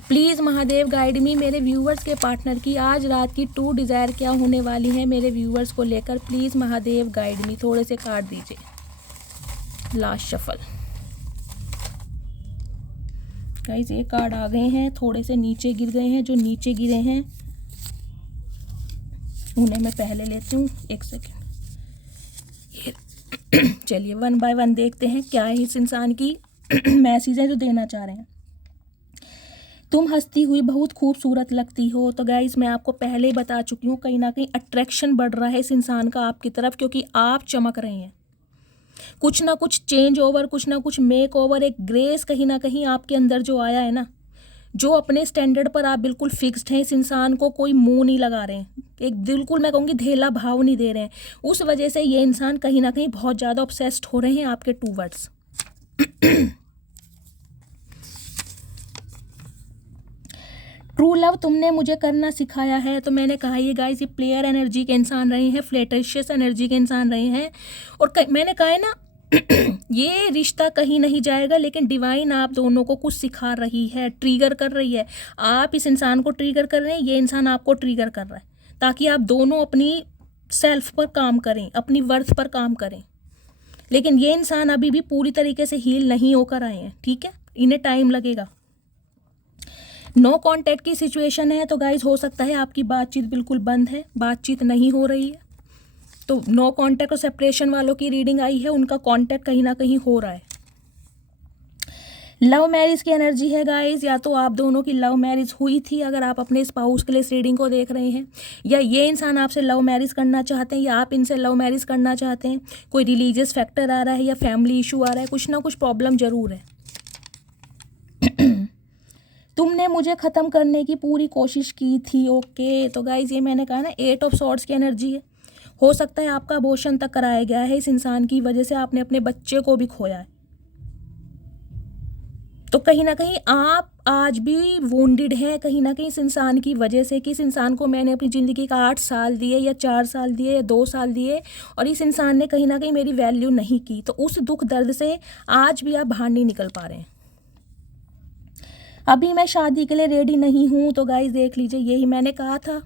प्लीज़ महादेव गाइड मी, मेरे व्यूवर्स के पार्टनर की आज रात की ट्रू डिज़ायर क्या होने वाली है मेरे व्यूवर्स को लेकर, प्लीज़ महादेव गाइड मी। थोड़े से कार्ड दीजिए। Last shuffle. गाइस ये कार्ड आ गए हैं, थोड़े से नीचे गिर गए हैं। जो नीचे गिरे हैं उन्हें मैं पहले लेती हूँ। एक सेकेंड। ये चलिए वन बाय वन देखते हैं क्या है इस इंसान की मैसेज है जो देना चाह रहे हैं। तुम हंसती हुई बहुत खूबसूरत लगती हो। तो गाइस मैं आपको पहले ही बता चुकी हूँ, कहीं ना कहीं अट्रैक्शन बढ़ रहा है इस इंसान का आपकी तरफ, क्योंकि आप चमक रहे हैं। कुछ ना कुछ चेंज ओवर, कुछ ना कुछ मेक ओवर, एक ग्रेस कहीं ना कहीं आपके अंदर जो आया है ना, जो अपने स्टैंडर्ड पर आप बिल्कुल फिक्स्ड हैं। इस इंसान को कोई मुंह नहीं लगा रहे हैं, एक बिल्कुल मैं कहूँगी ढेला भाव नहीं दे रहे हैं। उस वजह से ये इंसान कहीं ना कहीं बहुत ज़्यादा ऑब्सेस्ड हो रहे हैं आपके टूवर्ड्स। ट्रू लव तुमने मुझे करना सिखाया है। तो मैंने कहा ये गाइस ये प्लेयर एनर्जी के इंसान रहे हैं, फ्लर्टिशियस एनर्जी के इंसान रहे हैं, और मैंने कहा है ना ये रिश्ता कहीं नहीं जाएगा, लेकिन डिवाइन आप दोनों को कुछ सिखा रही है, ट्रिगर कर रही है। आप इस इंसान को ट्रिगर कर रहे हैं, ये इंसान आपको ट्रिगर कर रहा है, ताकि आप दोनों अपनी सेल्फ पर काम करें, अपनी वर्थ पर काम करें। लेकिन ये इंसान अभी भी पूरी तरीके से हील नहीं होकर आए हैं, ठीक है, इन्हें टाइम लगेगा। नो कांटेक्ट की सिचुएशन है। तो गाइज हो सकता है आपकी बातचीत बिल्कुल बंद है, बातचीत नहीं हो रही है। तो नो कांटेक्ट और सेपरेशन वालों की रीडिंग आई है, उनका कांटेक्ट कहीं ना कहीं हो रहा है। लव मैरिज की एनर्जी है गाइज, या तो आप दोनों की लव मैरिज हुई थी अगर आप अपने स्पाउस के लिए इस रीडिंग को देख रहे हैं, या ये इंसान आपसे लव मैरिज करना चाहते हैं, या आप इनसे लव मैरिज करना चाहते हैं। कोई रिलीजियस फैक्टर आ रहा है या फैमिली इशू आ रहा है, कुछ ना कुछ प्रॉब्लम जरूर है। तुमने मुझे ख़त्म करने की पूरी कोशिश की थी। ओके, तो गाइज ये मैंने कहा ना 8 ऑफ सॉर्ड्स की एनर्जी है। हो सकता है आपका अबॉर्शन तक कराया गया है, इस इंसान की वजह से आपने अपने बच्चे को भी खोया है। तो कहीं ना कहीं आप आज भी वोंडेड हैं, कहीं ना कहीं इस इंसान की वजह से, कि इस इंसान को मैंने अपनी ज़िंदगी का 8 साल दिए, या 4 साल दिए, या 2 साल दिए, और इस इंसान ने कहीं ना कहीं मेरी वैल्यू नहीं की। तो उस दुख दर्द से आज भी आप बाहर नहीं निकल पा रहे हैं। अभी मैं शादी के लिए रेडी नहीं हूँ। तो गाइस देख लीजिए, यही मैंने कहा था,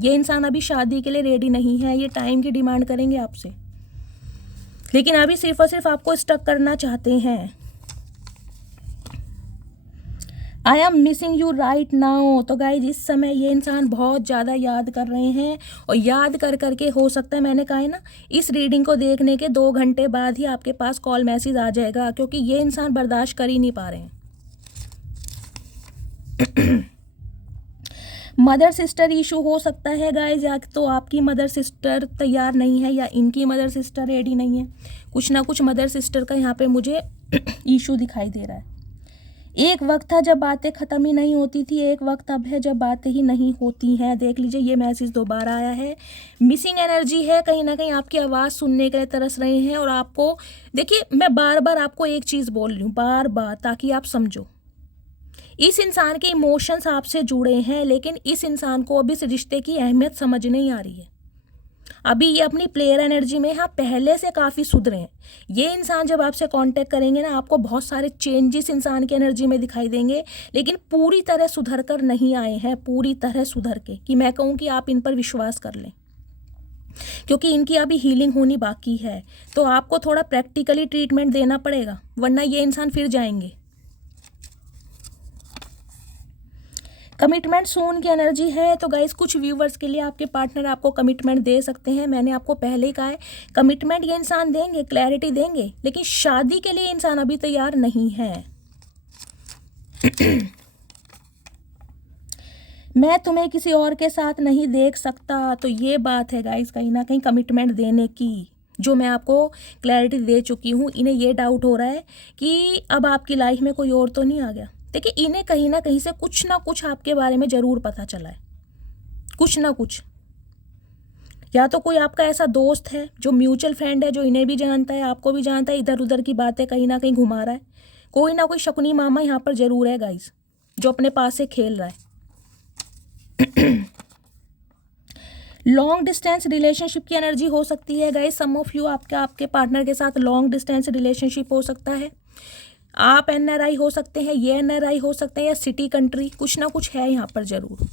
ये इंसान अभी शादी के लिए रेडी नहीं है, ये टाइम की डिमांड करेंगे आपसे, लेकिन अभी सिर्फ और सिर्फ आपको स्टक करना चाहते हैं। I am missing you right now. तो गाइज इस समय ये इंसान बहुत ज़्यादा याद कर रहे हैं, और याद कर करके हो सकता है, मैंने कहा है ना, इस रीडिंग को देखने के 2 घंटे बाद ही आपके पास कॉल मैसेज आ जाएगा, क्योंकि ये इंसान बर्दाश्त कर ही नहीं पा रहे हैं। मदर सिस्टर इशू हो सकता है गाइज, या तो आपकी मदर सिस्टर तैयार नहीं है, या इनकी मदर सिस्टर रेडी नहीं है। कुछ ना कुछ मदर सिस्टर का यहाँ पे मुझे इशू दिखाई दे रहा है। एक वक्त था जब बातें ख़त्म ही नहीं होती थी, एक वक्त अब है जब बातें ही नहीं होती हैं। देख लीजिए ये मैसेज दोबारा आया है। मिसिंग एनर्जी है, कहीं ना कहीं आपकी आवाज़ सुनने के लिए तरस रहे हैं, और आपको देखिए मैं बार बार आपको एक चीज़ बोल रही हूँ, बार बार, ताकि आप समझो। इस इंसान के इमोशंस आपसे जुड़े हैं, लेकिन इस इंसान को अब इस रिश्ते की अहमियत समझ नहीं आ रही है। अभी ये अपनी प्लेयर एनर्जी में हाँ पहले से काफ़ी सुधरे हैं। ये इंसान जब आपसे कांटेक्ट करेंगे ना, आपको बहुत सारे चेंजेस इंसान की एनर्जी में दिखाई देंगे, लेकिन पूरी तरह सुधर कर नहीं आए हैं, पूरी तरह सुधर के कि मैं कहूँ कि आप इन पर विश्वास कर लें, क्योंकि इनकी अभी हीलिंग होनी बाकी है। तो आपको थोड़ा प्रैक्टिकली ट्रीटमेंट देना पड़ेगा, वरना ये इंसान फिर जाएंगे। कमिटमेंट सून की एनर्जी है, तो गाइस कुछ व्यूवर्स के लिए आपके पार्टनर आपको कमिटमेंट दे सकते हैं। मैंने आपको पहले ही कहा है, कमिटमेंट ये इंसान देंगे, क्लैरिटी देंगे, लेकिन शादी के लिए इंसान अभी तैयार नहीं है। मैं तुम्हें किसी और के साथ नहीं देख सकता, तो ये बात है गाइस कहीं ना कहीं कमिटमेंट देने की, जो मैं आपको क्लैरिटी दे चुकी हूँ। इन्हें ये डाउट हो रहा है कि अब आपकी लाइफ में कोई और तो नहीं आ गया। देखिए, इन्हें कहीं ना कहीं से कुछ ना कुछ आपके बारे में ज़रूर पता चला है, कुछ ना कुछ। या तो कोई आपका ऐसा दोस्त है जो म्यूचुअल फ्रेंड है, जो इन्हें भी जानता है, आपको भी जानता है, इधर उधर की बातें कहीं ना कहीं घुमा रहा है। कोई ना कोई शकुनी मामा यहाँ पर ज़रूर है गाइस, जो अपने पास से खेल रहा है। लॉन्ग डिस्टेंस रिलेशनशिप की एनर्जी हो सकती है गाइस। सम ऑफ यू आपके पार्टनर के साथ लॉन्ग डिस्टेंस रिलेशनशिप हो सकता है। आप एनआरआई हो सकते हैं, ये एनआरआई हो सकते हैं, या सिटी कंट्री, कुछ ना कुछ है यहाँ पर ज़रूर।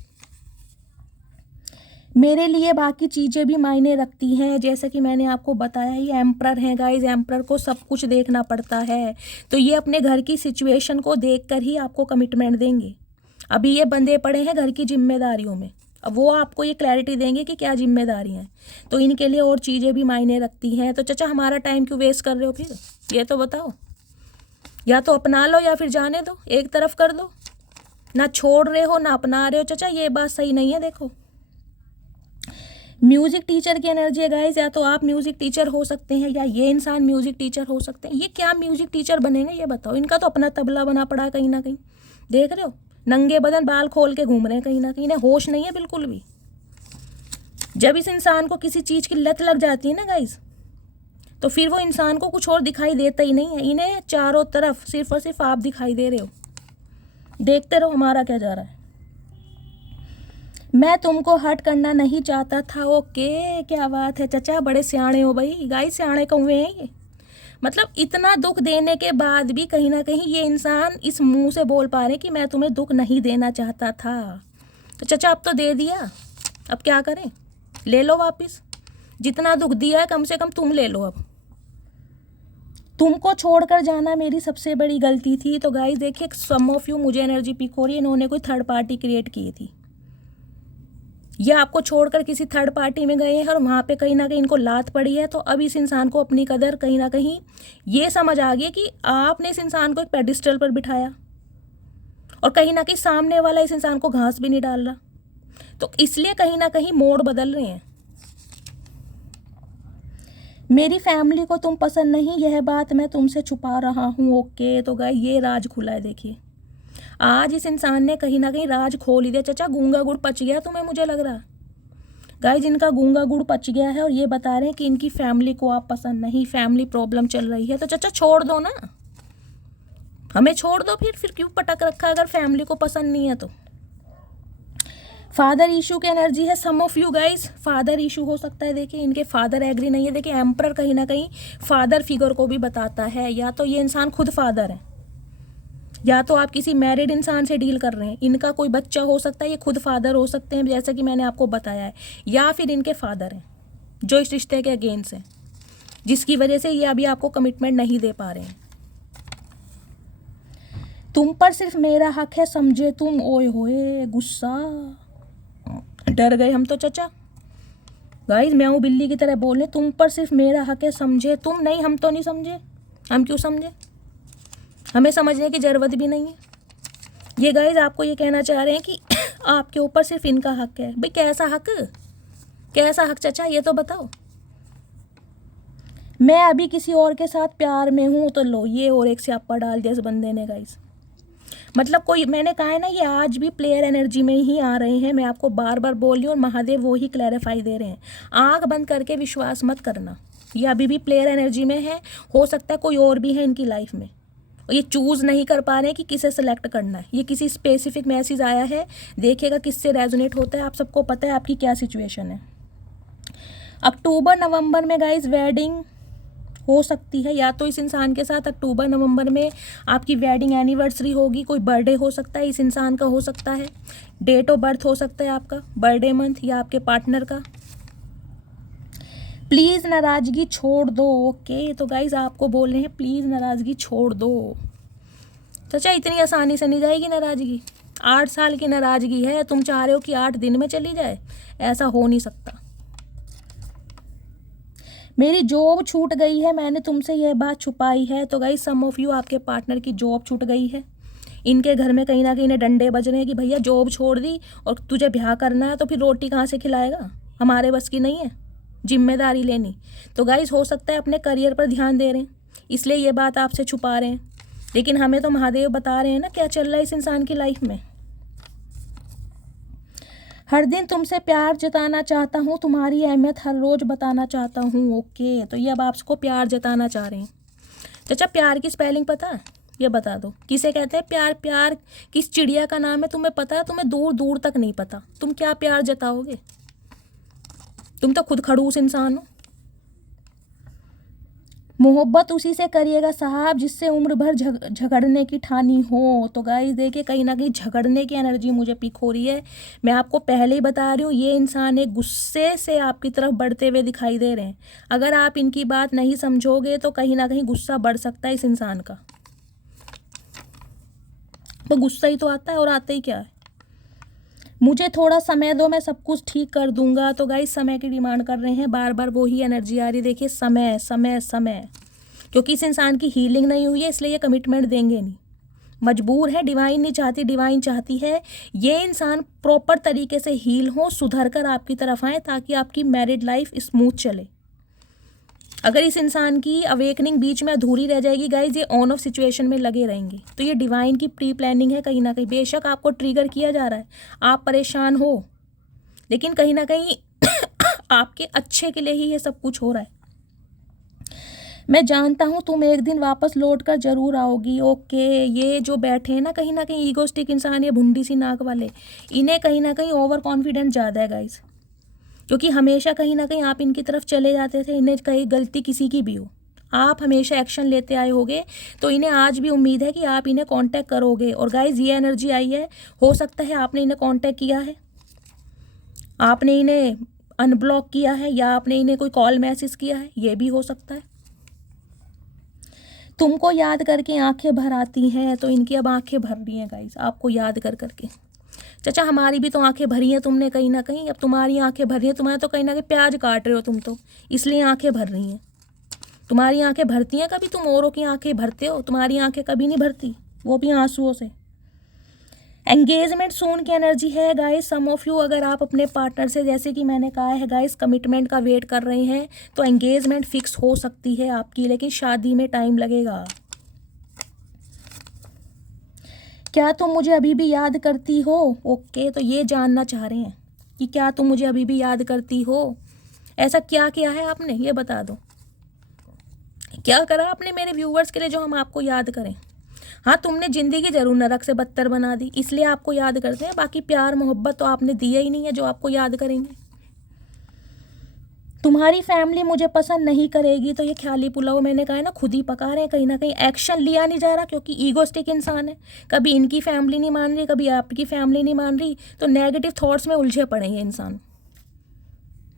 मेरे लिए बाकी चीज़ें भी मायने रखती हैं, जैसे कि मैंने आपको बताया, ये एम्परर हैं गाइस, एम्परर को सब कुछ देखना पड़ता है। तो ये अपने घर की सिचुएशन को देखकर ही आपको कमिटमेंट देंगे। अभी ये बंधे पड़े हैं घर की जिम्मेदारियों में, अब वो आपको ये क्लैरिटी देंगे कि क्या जिम्मेदारी हैं। तो इनके लिए और चीज़ें भी मायने रखती हैं। तो चाचा हमारा टाइम क्यों वेस्ट कर रहे हो फिर, ये तो बताओ। या तो अपना लो या फिर जाने दो, एक तरफ कर दो। ना छोड़ रहे हो ना अपना रहे हो चाचा, ये बात सही नहीं है। देखो, म्यूज़िक टीचर की एनर्जी है गाइस, या तो आप म्यूज़िक टीचर हो सकते हैं या ये इंसान म्यूज़िक टीचर हो सकते हैं। ये क्या म्यूज़िक टीचर बनेंगे ये बताओ। इनका तो अपना तबला बना पड़ा है कहीं ना कहीं, देख रहे हो, नंगे बदन बाल खोल के घूम रहे हैं कहीं ना कहीं। इन्हें होश नहीं है बिल्कुल भी। जब इस इंसान को किसी चीज़ की लत लग जाती है ना गाइस, तो फिर वो इंसान को कुछ और दिखाई देता ही नहीं है। इन्हें चारों तरफ सिर्फ और सिर्फ आप दिखाई दे रहे हो। देखते रहो हमारा क्या जा रहा है। मैं तुमको हर्ट करना नहीं चाहता था। ओके, क्या बात है चाचा, बड़े सियाणे हो भाई। गाइस सियाणे कौवे हैं ये। मतलब इतना दुख देने के बाद भी कहीं ना कहीं ये इंसान इस मुंह से बोल पा रहे कि मैं तुम्हें दुख नहीं देना चाहता था। तो चाचा अब तो दे दिया, अब क्या करें, ले लो वापस। जितना दुख दिया है कम से कम तुम ले लो। अब तुमको छोड़कर जाना मेरी सबसे बड़ी गलती थी। तो गाइस देखिए, सम ऑफ यू, मुझे एनर्जी पिक हो रही है, इन्होंने कोई थर्ड पार्टी क्रिएट की थी। ये आपको छोड़कर किसी थर्ड पार्टी में गए हैं और वहाँ पे कहीं ना कहीं इनको लात पड़ी है। तो अब इस इंसान को अपनी कदर कहीं ना कहीं ये समझ आ गई कि आपने इस इंसान को एक पेडिस्टल पर बिठाया, और कहीं ना कहीं सामने वाला इस इंसान को घास भी नहीं डाल रहा। तो इसलिए कहीं ना कहीं मोड़ बदल रहे हैं। मेरी फैमिली को तुम पसंद नहीं, यह बात मैं तुमसे छुपा रहा हूँ। ओके, तो गाइस ये राज खुला है। देखिए, आज इस इंसान ने कहीं ना कहीं राज खोल ही दिया। चाचा गूंगा गुड़ पच गया तुम्हें, मुझे लग रहा गाइस इनका गूंगा गुड़ पच गया है, और ये बता रहे हैं कि इनकी फैमिली को आप पसंद नहीं, फैमिली प्रॉब्लम चल रही है। तो चाचा छोड़ दो ना, हमें छोड़ दो। फिर क्यों पटक रखा अगर फैमिली को पसंद नहीं है तो। फादर इशू की एनर्जी है। Some of you guys father issue हो सकता है। देखिए, इनके फादर एग्री नहीं है। देखिए, एम्परर कहीं ना कहीं फादर फिगर को भी बताता है। या तो ये इंसान खुद फादर है, या तो आप किसी मैरिड इंसान से डील कर रहे हैं। इनका कोई बच्चा हो सकता है, ये खुद फादर हो सकते हैं जैसा कि मैंने आपको बताया है, या फिर इनके फादर हैं जो इस रिश्ते के अगेंस्ट हैं, जिसकी वजह से ये अभी आपको कमिटमेंट नहीं दे पा रहे हैं। तुम पर सिर्फ मेरा हक है, समझे तुम। ओए होए, गुस्सा, डर गए हम तो चाचा। गाइस म्याऊं बिल्ली की तरह बोल रहे, तुम पर सिर्फ मेरा हक है, समझे तुम। नहीं, हम तो नहीं समझे। हम क्यों समझे, हमें समझने की ज़रूरत भी नहीं है। ये गाइस आपको ये कहना चाह रहे हैं कि आपके ऊपर सिर्फ इनका हक है। भाई कैसा हक, कैसा हक चाचा, ये तो बताओ। मैं अभी किसी और के साथ प्यार में हूँ। तो लो, ये और एक स्यापा डाल दिया इस बंदे ने गाइस। मतलब कोई, मैंने कहा है ना, ये आज भी प्लेयर एनर्जी में ही आ रहे हैं। मैं आपको बार बार बोल रही हूँ, और महादेव वो ही क्लैरिफाई दे रहे हैं। आँख बंद करके विश्वास मत करना, ये अभी भी प्लेयर एनर्जी में है। हो सकता है कोई और भी है इनकी लाइफ में, और ये चूज़ नहीं कर पा रहे हैं कि किसे सेलेक्ट करना है। ये किसी स्पेसिफिक मैसेज आया है, देखिएगा किससे रेजोनेट होता है। आप सबको पता है आपकी क्या सिचुएशन है। अक्टूबर नवंबर में गाइस वेडिंग हो सकती है, या तो इस इंसान के साथ अक्टूबर नवंबर में आपकी वेडिंग एनिवर्सरी होगी, कोई बर्थडे हो सकता है इस इंसान का, हो सकता है डेट ऑफ बर्थ हो सकता है आपका, बर्थडे मंथ या आपके पार्टनर का। प्लीज़ नाराज़गी छोड़ दो। ओके, तो गाइज आपको बोल रहे हैं प्लीज़ नाराज़गी छोड़ दो। चाचा इतनी आसानी से नहीं जाएगी नाराज़गी, 8 साल की नाराज़गी है, तुम चाह रहे हो कि 8 दिन में चली जाए, ऐसा हो नहीं सकता। मेरी जॉब छूट गई है, मैंने तुमसे यह बात छुपाई है। तो गाइज सम ऑफ यू, आपके पार्टनर की जॉब छूट गई है, इनके घर में कहीं ना कहीं इन्हें डंडे बज रहे हैं कि भैया जॉब छोड़ दी और तुझे ब्याह करना है, तो फिर रोटी कहाँ से खिलाएगा, हमारे बस की नहीं है जिम्मेदारी लेनी। तो गाइज हो सकता है अपने करियर पर ध्यान दे रहे हैं, इसलिए ये बात आपसे छुपा रहे हैं, लेकिन हमें तो महादेव बता रहे हैं ना क्या चल रहा है इस इंसान की लाइफ में। हर दिन तुमसे प्यार जताना चाहता हूँ, तुम्हारी अहमियत हर रोज़ बताना चाहता हूँ। ओके, तो ये अब आपको प्यार जताना चाह रहे हैं। चाचा प्यार की स्पेलिंग पता है, ये बता दो किसे कहते हैं प्यार। प्यार किस चिड़िया का नाम है तुम्हें पता है? तुम्हें दूर दूर तक नहीं पता, तुम क्या प्यार जताओगे, तुम तो खुद खड़ूस इंसान हो। मोहब्बत उसी से करिएगा साहब जिससे उम्र भर झगड़ने की ठानी हो। तो गाइस देखिए कहीं ना कहीं झगड़ने की एनर्जी मुझे पिक हो रही है। मैं आपको पहले ही बता रही हूँ, ये इंसान एक गुस्से से आपकी तरफ बढ़ते हुए दिखाई दे रहे हैं। अगर आप इनकी बात नहीं समझोगे तो कहीं ना कहीं गुस्सा बढ़ सकता है इस इंसान का। तो गुस्सा ही तो आता है, और आता ही क्या है। मुझे थोड़ा समय दो, मैं सब कुछ ठीक कर दूंगा। तो गाइस समय की डिमांड कर रहे हैं, बार बार वही एनर्जी आ रही है। देखिए समय समय समय, क्योंकि इस इंसान की हीलिंग नहीं हुई है इसलिए ये कमिटमेंट देंगे नहीं, मजबूर है। डिवाइन नहीं चाहती, डिवाइन चाहती है ये इंसान प्रॉपर तरीके से हील हो, सुधर कर आपकी तरफ आए, ताकि आपकी मैरिड लाइफ स्मूथ चले। अगर इस इंसान की अवेकनिंग बीच में अधूरी रह जाएगी गाइज, ये ऑन ऑफ सिचुएशन में लगे रहेंगे। तो ये डिवाइन की प्री प्लानिंग है कहीं ना कहीं। बेशक आपको ट्रिगर किया जा रहा है, आप परेशान हो, लेकिन कहीं ना कहीं आपके अच्छे के लिए ही ये सब कुछ हो रहा है। मैं जानता हूँ तुम एक दिन वापस लौट कर जरूर आओगी। ओके, ये जो बैठे हैं ना कहीं ईगोस्टिक इंसान, ये भुंडी सी नाक वाले, इन्हें कहीं ना कहीं ओवर कॉन्फिडेंस ज़्यादा है गाइज, क्योंकि हमेशा कहीं ना कहीं आप इनकी तरफ चले जाते थे। इन्हें कहीं गलती किसी की भी हो, आप हमेशा एक्शन लेते आए होगे, तो इन्हें आज भी उम्मीद है कि आप इन्हें कांटेक्ट करोगे। और गाइज ये एनर्जी आई है, हो सकता है आपने इन्हें कांटेक्ट किया है, आपने इन्हें अनब्लॉक किया है, या आपने इन्हें कोई कॉल मैसेज किया है, ये भी हो सकता है। तुमको याद करके आंखें भर आती हैं, तो इनकी अब आंखें भर रही हैं गाइज आपको याद कर करके। चाचा हमारी भी तो आंखें भरी हैं तुमने कहीं ना कहीं, अब तुम्हारी आंखें भर रही हैं, तुम्हारे तो कहीं ना कहीं प्याज काट रहे हो तुम, तो इसलिए आंखें भर रही हैं। तुम्हारी आंखें भरती हैं कभी, तुम औरों की आंखें भरते हो, तुम्हारी आंखें कभी नहीं भरती, वो भी आंसुओं से। एंगेजमेंट सून की एनर्जी है गाइस। सम ऑफ यू अगर आप अपने पार्टनर से, जैसे कि मैंने कहा है गाइस, कमिटमेंट का वेट कर रहे हैं, तो एंगेजमेंट फिक्स हो सकती है आपकी, लेकिन शादी में टाइम लगेगा। क्या तुम मुझे अभी भी याद करती हो? ओके, तो ये जानना चाह रहे हैं कि क्या तुम मुझे अभी भी याद करती हो। ऐसा क्या किया है आपने, ये बता दो, क्या करा आपने मेरे व्यूवर्स के लिए जो हम आपको याद करें। हाँ, तुमने ज़िंदगी जरूर नरक से बदतर बना दी, इसलिए आपको याद करते हैं, बाकी प्यार मोहब्बत तो आपने दिया ही नहीं है जो आपको याद करेंगे। तुम्हारी फैमिली मुझे पसंद नहीं करेगी, तो ये ख्याली पुलाव मैंने कहा है ना, खुद ही पका रहे हैं। कहीं ना कहीं एक्शन लिया नहीं जा रहा, क्योंकि ईगोस्टिक इंसान है, कभी इनकी फैमिली नहीं मान रही, कभी आपकी फैमिली नहीं मान रही, तो नेगेटिव थॉट्स में उलझे पड़े हैं इंसान।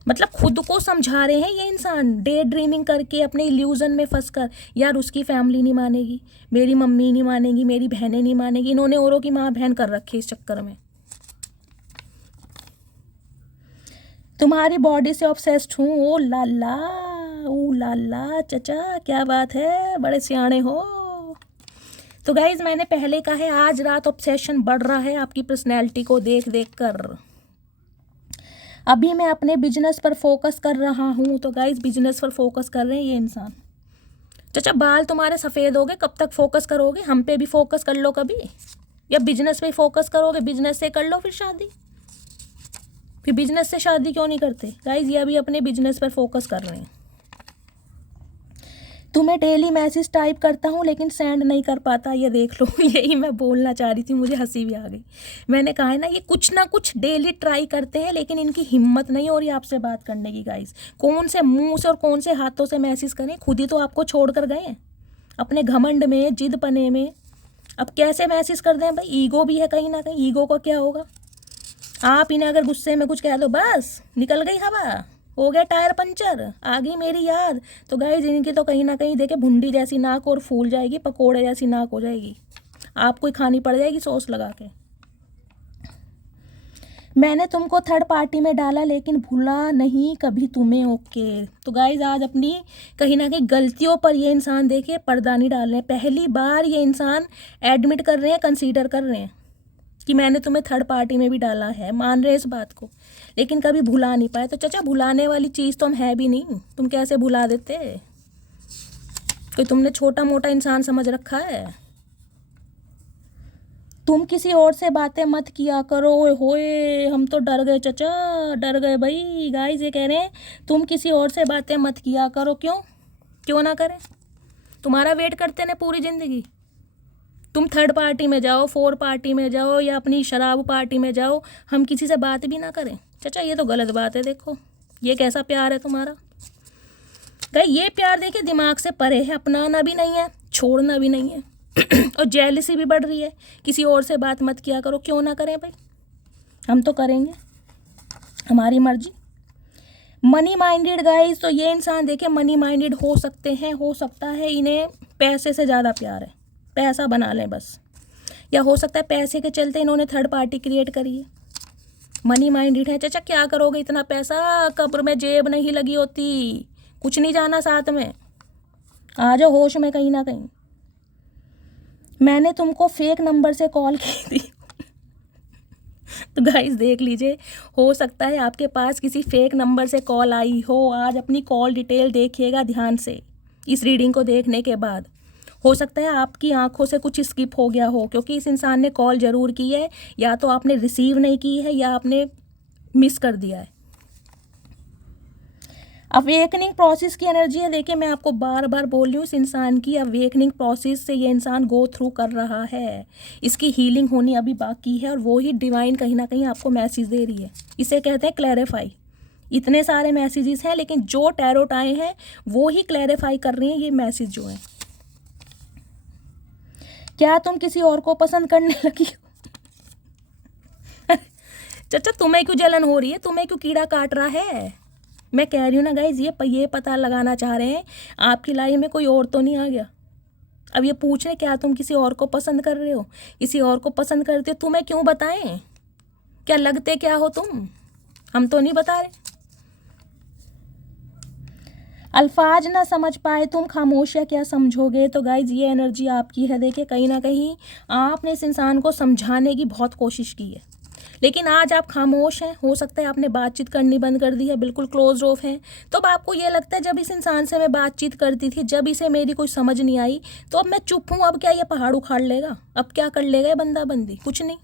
मतलब खुद को समझा रहे हैं ये इंसान, डे ड्रीमिंग करके अपने इल्यूजन में फंस कर, यार उसकी फैमिली नहीं मानेगी, मेरी मम्मी नहीं मानेगी, मेरी बहनें नहीं मानेगी, इन्होंने औरों की माँ बहन कर रखी है इस चक्कर में। तुम्हारी बॉडी से ऑब्सेस्ड हूँ। ओ लाला, ओ लाला चचा, क्या बात है, बड़े सियाणे हो। तो गाइज मैंने पहले कहा है, आज रात ऑब्सेशन बढ़ रहा है आपकी पर्सनैलिटी को देख देख कर। अभी मैं अपने बिजनेस पर फोकस कर रहा हूँ। तो गाइज बिजनेस पर फोकस कर रहे हैं ये इंसान। चाचा बाल तुम्हारे सफ़ेद हो गए, कब तक फोकस करोगे, हम पे भी फोकस कर लो कभी, या बिजनेस पे फोकस करोगे, बिजनेस से कर लो फिर शादी। फिर बिजनेस से शादी क्यों नहीं करते गाइज, ये अभी अपने बिजनेस पर फोकस कर रहे हैं। तुम्हें डेली मैसेज टाइप करता हूँ लेकिन सेंड नहीं कर पाता, ये देख लो। यही मैं बोलना चाह रही थी, मुझे हंसी भी आ गई। मैंने कहा है ना, ये कुछ ना कुछ डेली ट्राई करते हैं लेकिन इनकी हिम्मत नहीं हो रही आपसे बात करने की गाइस। कौन से मुंह से और कौन से हाथों से मैसेज करें, खुद ही तो आपको छोड़ कर गए हैं अपने घमंड में, जिद पने में। अब कैसे मैसेज कर दें भाई, ईगो भी है कहीं ना कहीं, ईगो का क्या होगा। आप इन्हें अगर गुस्से में कुछ कह दो, बस निकल गई हवा, हो गया टायर पंचर, आ गई मेरी याद। तो गाइस इनकी तो कहीं ना कहीं देखे भुंडी जैसी नाक और फूल जाएगी, पकोड़े जैसी नाक हो जाएगी, आपको ही खानी पड़ जाएगी सॉस लगा के। मैंने तुमको थर्ड पार्टी में डाला लेकिन भूला नहीं कभी तुम्हें, ओके। तो गाइज आज अपनी कहीं ना कहीं गलतियों पर ये इंसान देखिए पर्दा नहीं डाल रहे हैं, पहली बार ये इंसान एडमिट कर रहे हैं, कंसीडर कर रहे हैं कि मैंने तुम्हें थर्ड पार्टी में भी डाला है, मान रहे हैं इस बात को, लेकिन कभी भुला नहीं पाए। तो चाचा भुलाने वाली चीज़ तो हम है भी नहीं, तुम कैसे भुला देते, कोई तुमने छोटा मोटा इंसान समझ रखा है। तुम किसी और से बातें मत किया करो, ओए होए हम तो डर गए चाचा, डर गए भाई। गाइस ये कह रहे हैं तुम किसी और से बातें मत किया करो, क्यों ना करें, तुम्हारा वेट करते ना पूरी ज़िंदगी। तुम थर्ड पार्टी में जाओ, फोर पार्टी में जाओ या अपनी शराब पार्टी में जाओ, हम किसी से बात भी ना करें। चाचा ये तो गलत बात है, देखो ये कैसा प्यार है तुम्हारा। गाइस ये प्यार देखिए दिमाग से परे है, अपनाना भी नहीं है, छोड़ना भी नहीं है। और जेलसी भी बढ़ रही है, किसी और से बात मत किया करो, क्यों ना करें भाई, हम तो करेंगे, हमारी मर्जी। मनी माइंडेड गाइस, तो ये इंसान देखिए मनी माइंडेड हो सकते हैं, हो सकता है इन्हें पैसे से ज़्यादा प्यार है, पैसा बना लें बस, या हो सकता है पैसे के चलते इन्होंने थर्ड पार्टी क्रिएट करी है। मनी माइंडेड है चाचा, क्या करोगे इतना पैसा, कब्र में जेब नहीं लगी होती, कुछ नहीं जाना साथ में, आ जाओ होश में कहीं ना कहीं। मैंने तुमको फेक नंबर से कॉल की थी। तो गाइस देख लीजिए, हो सकता है आपके पास किसी फेक नंबर से कॉल आई हो। आज अपनी कॉल डिटेल देखिएगा ध्यान से, इस रीडिंग को देखने के बाद हो सकता है आपकी आंखों से कुछ स्किप हो गया हो, क्योंकि इस इंसान ने कॉल ज़रूर की है, या तो आपने रिसीव नहीं की है या आपने मिस कर दिया है। अवेकनिंग प्रोसेस की एनर्जी है, देखिए मैं आपको बार बार बोल रही हूँ, इस इंसान की अवेकनिंग प्रोसेस से ये इंसान गो थ्रू कर रहा है, इसकी हीलिंग होनी अभी बाकी है, और वो ही डिवाइन कहीं ना कहीं आपको मैसेज दे रही है। इसे कहते हैं क्लैरिफाई। इतने सारे मैसेजेस हैं लेकिन जो टैरोट आए हैं वो ही क्लैरिफाई कर रही हैं ये मैसेज जो है। क्या तुम किसी और को पसंद करने लगी हो? चाचा तुम्हें क्यों जलन हो रही है, तुम्हें क्यों कीड़ा काट रहा है। मैं कह रही हूँ ना गाइज, ये पता लगाना चाह रहे हैं आपकी लाइफ में कोई और तो नहीं आ गया। अब ये पूछ रहे क्या तुम किसी और को पसंद कर रहे हो, किसी और को पसंद करते हो, तुम्हें क्यों बताएं, क्या लगते क्या हो तुम, हम तो नहीं बता रहे। अल्फाज ना समझ पाए तुम, खामोशिया क्या समझोगे। तो गाइज ये एनर्जी आपकी है, देखिए कहीं ना कहीं आपने इस इंसान को समझाने की बहुत कोशिश की है, लेकिन आज आप खामोश हैं। हो सकता है आपने बातचीत करनी बंद कर दी है, बिल्कुल क्लोज ऑफ हैं। तो अब आपको ये लगता है जब इस इंसान से मैं बातचीत करती थी, जब इसे मेरी कोई समझ नहीं आई तो अब मैं चुप हूँ, अब क्या ये पहाड़ उखाड़ लेगा, अब क्या कर लेगा ये बंदा बंदी, कुछ नहीं।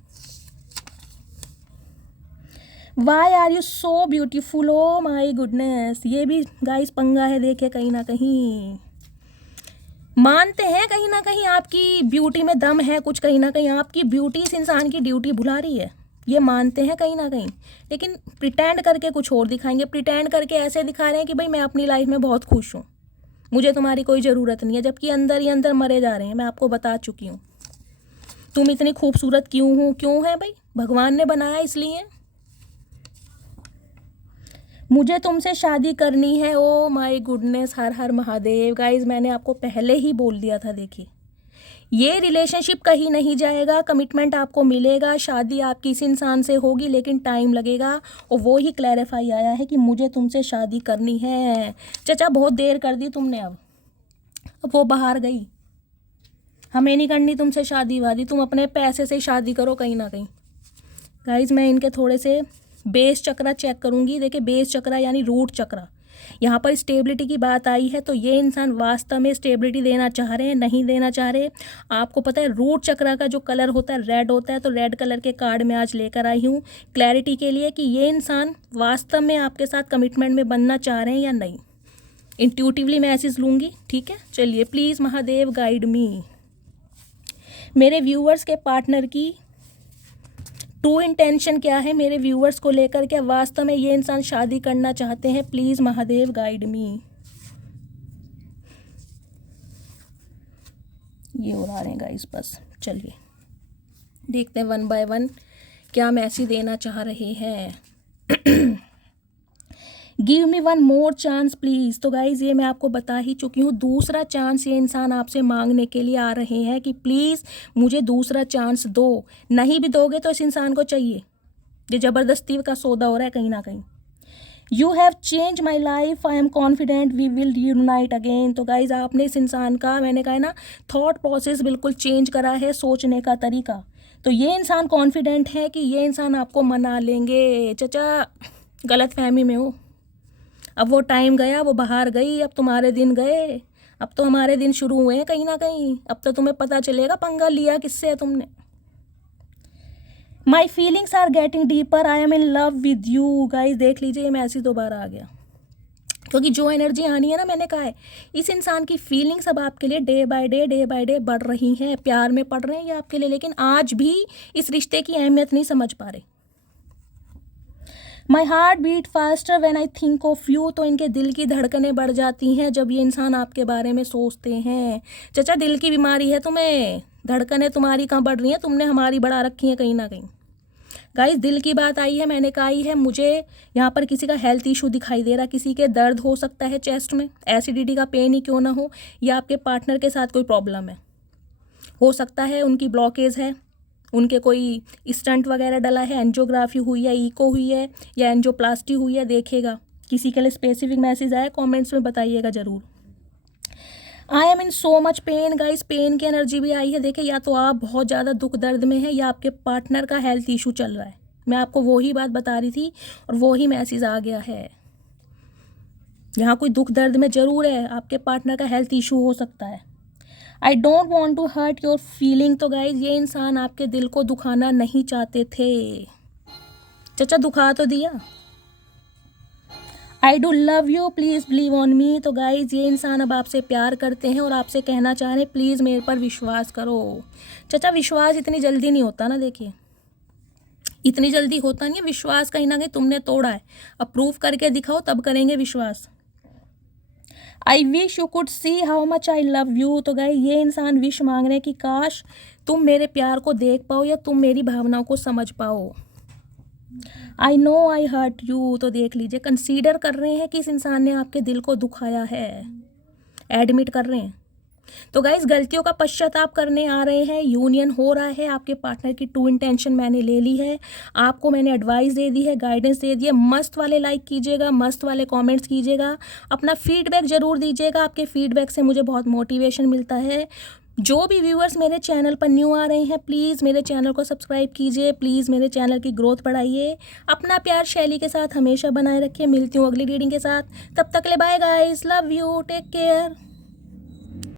Why are you so beautiful, oh my goodness. ये भी गाइस पंगा है, देखे कहीं ना कहीं मानते हैं, कहीं ना कहीं आपकी ब्यूटी में दम है कुछ, कहीं ना कहीं आपकी ब्यूटी इस इंसान की ड्यूटी भुला रही है, ये मानते हैं कहीं ना कहीं, लेकिन प्रिटेंड करके कुछ और दिखाएंगे। प्रिटेंड करके ऐसे दिखा रहे हैं कि भाई मैं अपनी लाइफ में बहुत खुश हूँ, मुझे तुम्हारी कोई ज़रूरत नहीं है, जबकि अंदर ही अंदर मरे जा रहे हैं। मैं आपको बता चुकी हूँ तुम इतनी खूबसूरत क्यों है भाई, भगवान ने बनाया इसलिए। मुझे तुमसे शादी करनी है, oh my goodness, her her Mahadev. Guys मैंने आपको पहले ही बोल दिया था, देखिए ये रिलेशनशिप कहीं नहीं जाएगा, कमिटमेंट आपको मिलेगा, शादी आपकी इस इंसान से होगी लेकिन टाइम लगेगा। और वो ही क्लैरिफाई आया है कि मुझे तुमसे शादी करनी है। चाचा बहुत देर कर दी तुमने, अब वो बाहर गई, हमें नहीं करनी तुमसे शादी वादी, तुम अपने पैसे से शादी करो कहीं ना कहीं। गाइज मैं इनके थोड़े से बेस चक्रा चेक करूँगी। देखिए बेस चक्रा यानी रूट चक्रा, यहाँ पर स्टेबिलिटी की बात आई है, तो ये इंसान वास्तव में स्टेबिलिटी देना चाह रहे हैं, नहीं देना चाह रहे। आपको पता है रूट चक्रा का जो कलर होता है रेड होता है, तो रेड कलर के कार्ड में आज लेकर आई हूँ क्लैरिटी के लिए कि ये इंसान वास्तव में आपके साथ कमिटमेंट में बनना चाह रहे हैं या नहीं। इंट्यूटिवली मैसेज लूँगी, ठीक है। चलिए, प्लीज़ महादेव गाइड मी। मेरे व्यूअर्स के पार्टनर की ट्रू इंटेंशन क्या है मेरे व्यूअर्स को लेकर के? वास्तव में ये इंसान शादी करना चाहते हैं? प्लीज़ महादेव गाइड मी। ये उड़ा रहे हैं गाइस बस। चलिए देखते हैं वन बाय वन क्या मैसेज देना चाह रहे हैं। Give me one more chance please. तो गाइज़ ये मैं आपको बता ही चुकी हूँ, दूसरा चांस ये इंसान आपसे मांगने के लिए आ रहे हैं कि प्लीज़ मुझे दूसरा चांस दो। नहीं भी दोगे तो इस इंसान को चाहिए। ये ज़बरदस्ती का सौदा हो रहा है कहीं ना कहीं। You have change my life, I am confident we will unite again. तो गाइज़ आपने इस इंसान का, मैंने कहा ना, थॉट प्रोसेस बिल्कुल चेंज करा है, सोचने का तरीका। तो ये इंसान कॉन्फिडेंट है कि ये इंसान आपको मना लेंगे। चचा गलत फहमी में हो। अब वो टाइम गया, वो बाहर गई, अब तुम्हारे दिन गए, अब तो हमारे दिन शुरू हुए हैं कहीं ना कहीं। अब तो तुम्हें पता चलेगा पंगा लिया किससे है तुमने। My feelings are getting deeper, I am in love with you. Guys देख लीजिए, ये मैसेज दोबारा आ गया, क्योंकि जो एनर्जी आनी है ना, मैंने कहा है इस इंसान की फीलिंग्स अब आपके लिए डे बाय डे बढ़ रही हैं, प्यार में पड़ रहे हैं ये आपके लिए, लेकिन आज भी इस रिश्ते की अहमियत नहीं समझ पा रहे। My heart beat faster when I think of you. तो इनके दिल की धड़कनें बढ़ जाती हैं जब ये इंसान आपके बारे में सोचते हैं। चचा दिल की बीमारी है तुम्हें, धड़कनें तुम्हारी कहाँ बढ़ रही हैं, तुमने हमारी बढ़ा रखी हैं कहीं ना कहीं। गाइस दिल की बात आई है, मैंने कहा ही है, मुझे यहाँ पर किसी का हेल्थ इशू दिखाई दे रहा, किसी के दर्द हो सकता है चेस्ट में, एसिडिटी का पेन ही क्यों ना हो, या आपके पार्टनर के साथ कोई प्रॉब्लम है, हो सकता है उनकी ब्लॉकेज है, उनके कोई स्टंट वगैरह डला है, एंजियोग्राफी हुई है, इको हुई है, या एंजियोप्लास्टी हुई है। देखेगा किसी के लिए स्पेसिफिक मैसेज आया, कमेंट्स में बताइएगा ज़रूर। I am in so much pain. Guys pain की एनर्जी भी आई है। देखिए, या तो आप बहुत ज़्यादा दुख दर्द में हैं, या आपके पार्टनर का हेल्थ इशू चल रहा है। मैं आपको वही बात बता रही थी और वही मैसेज आ गया है। यहाँ कोई दुख दर्द में ज़रूर है, आपके पार्टनर का हेल्थ इशू हो सकता है। I don't want to hurt your feeling. तो गाइज ये इंसान आपके दिल को दुखाना नहीं चाहते थे। चचा दुखा तो दिया। I do love you, please believe on me. तो गाइज ये इंसान अब आपसे प्यार करते हैं और आपसे कहना चाह रहे हैं प्लीज़ मेरे पर विश्वास करो। चचा विश्वास इतनी जल्दी नहीं होता ना, देखिए इतनी जल्दी होता नहीं है विश्वास, कहीं ना कहीं तुमने तोड़ा है। अब प्रूफ करके दिखाओ तब करेंगे विश्वास। I wish you could see how much I love you. तो गाइस ये इंसान विश मांग रहे हैं कि काश तुम मेरे प्यार को देख पाओ या तुम मेरी भावनाओं को समझ पाओ। I know I hurt you. तो देख लीजिए, कंसीडर कर रहे हैं कि इस इंसान ने आपके दिल को दुखाया है, एडमिट कर रहे हैं। तो गाइस गलतियों का पश्चाताप करने आ रहे हैं, यूनियन हो रहा है। आपके पार्टनर की ट्रू इंटेंशन मैंने ले ली है, आपको मैंने एडवाइस दे दी है, गाइडेंस दे दी है। मस्त वाले लाइक कीजिएगा, मस्त वाले कमेंट्स कीजिएगा, अपना फीडबैक ज़रूर दीजिएगा। आपके फीडबैक से मुझे बहुत मोटिवेशन मिलता है। जो भी व्यूअर्स मेरे चैनल पर न्यू आ रहे हैं, प्लीज़ मेरे चैनल को सब्सक्राइब कीजिए, प्लीज़ मेरे चैनल की ग्रोथ बढ़ाइए। अपना प्यार शैली के साथ हमेशा बनाए रखिए। मिलती हूँ अगली रीडिंग के साथ, तब तक ले bye guys, love you, take care.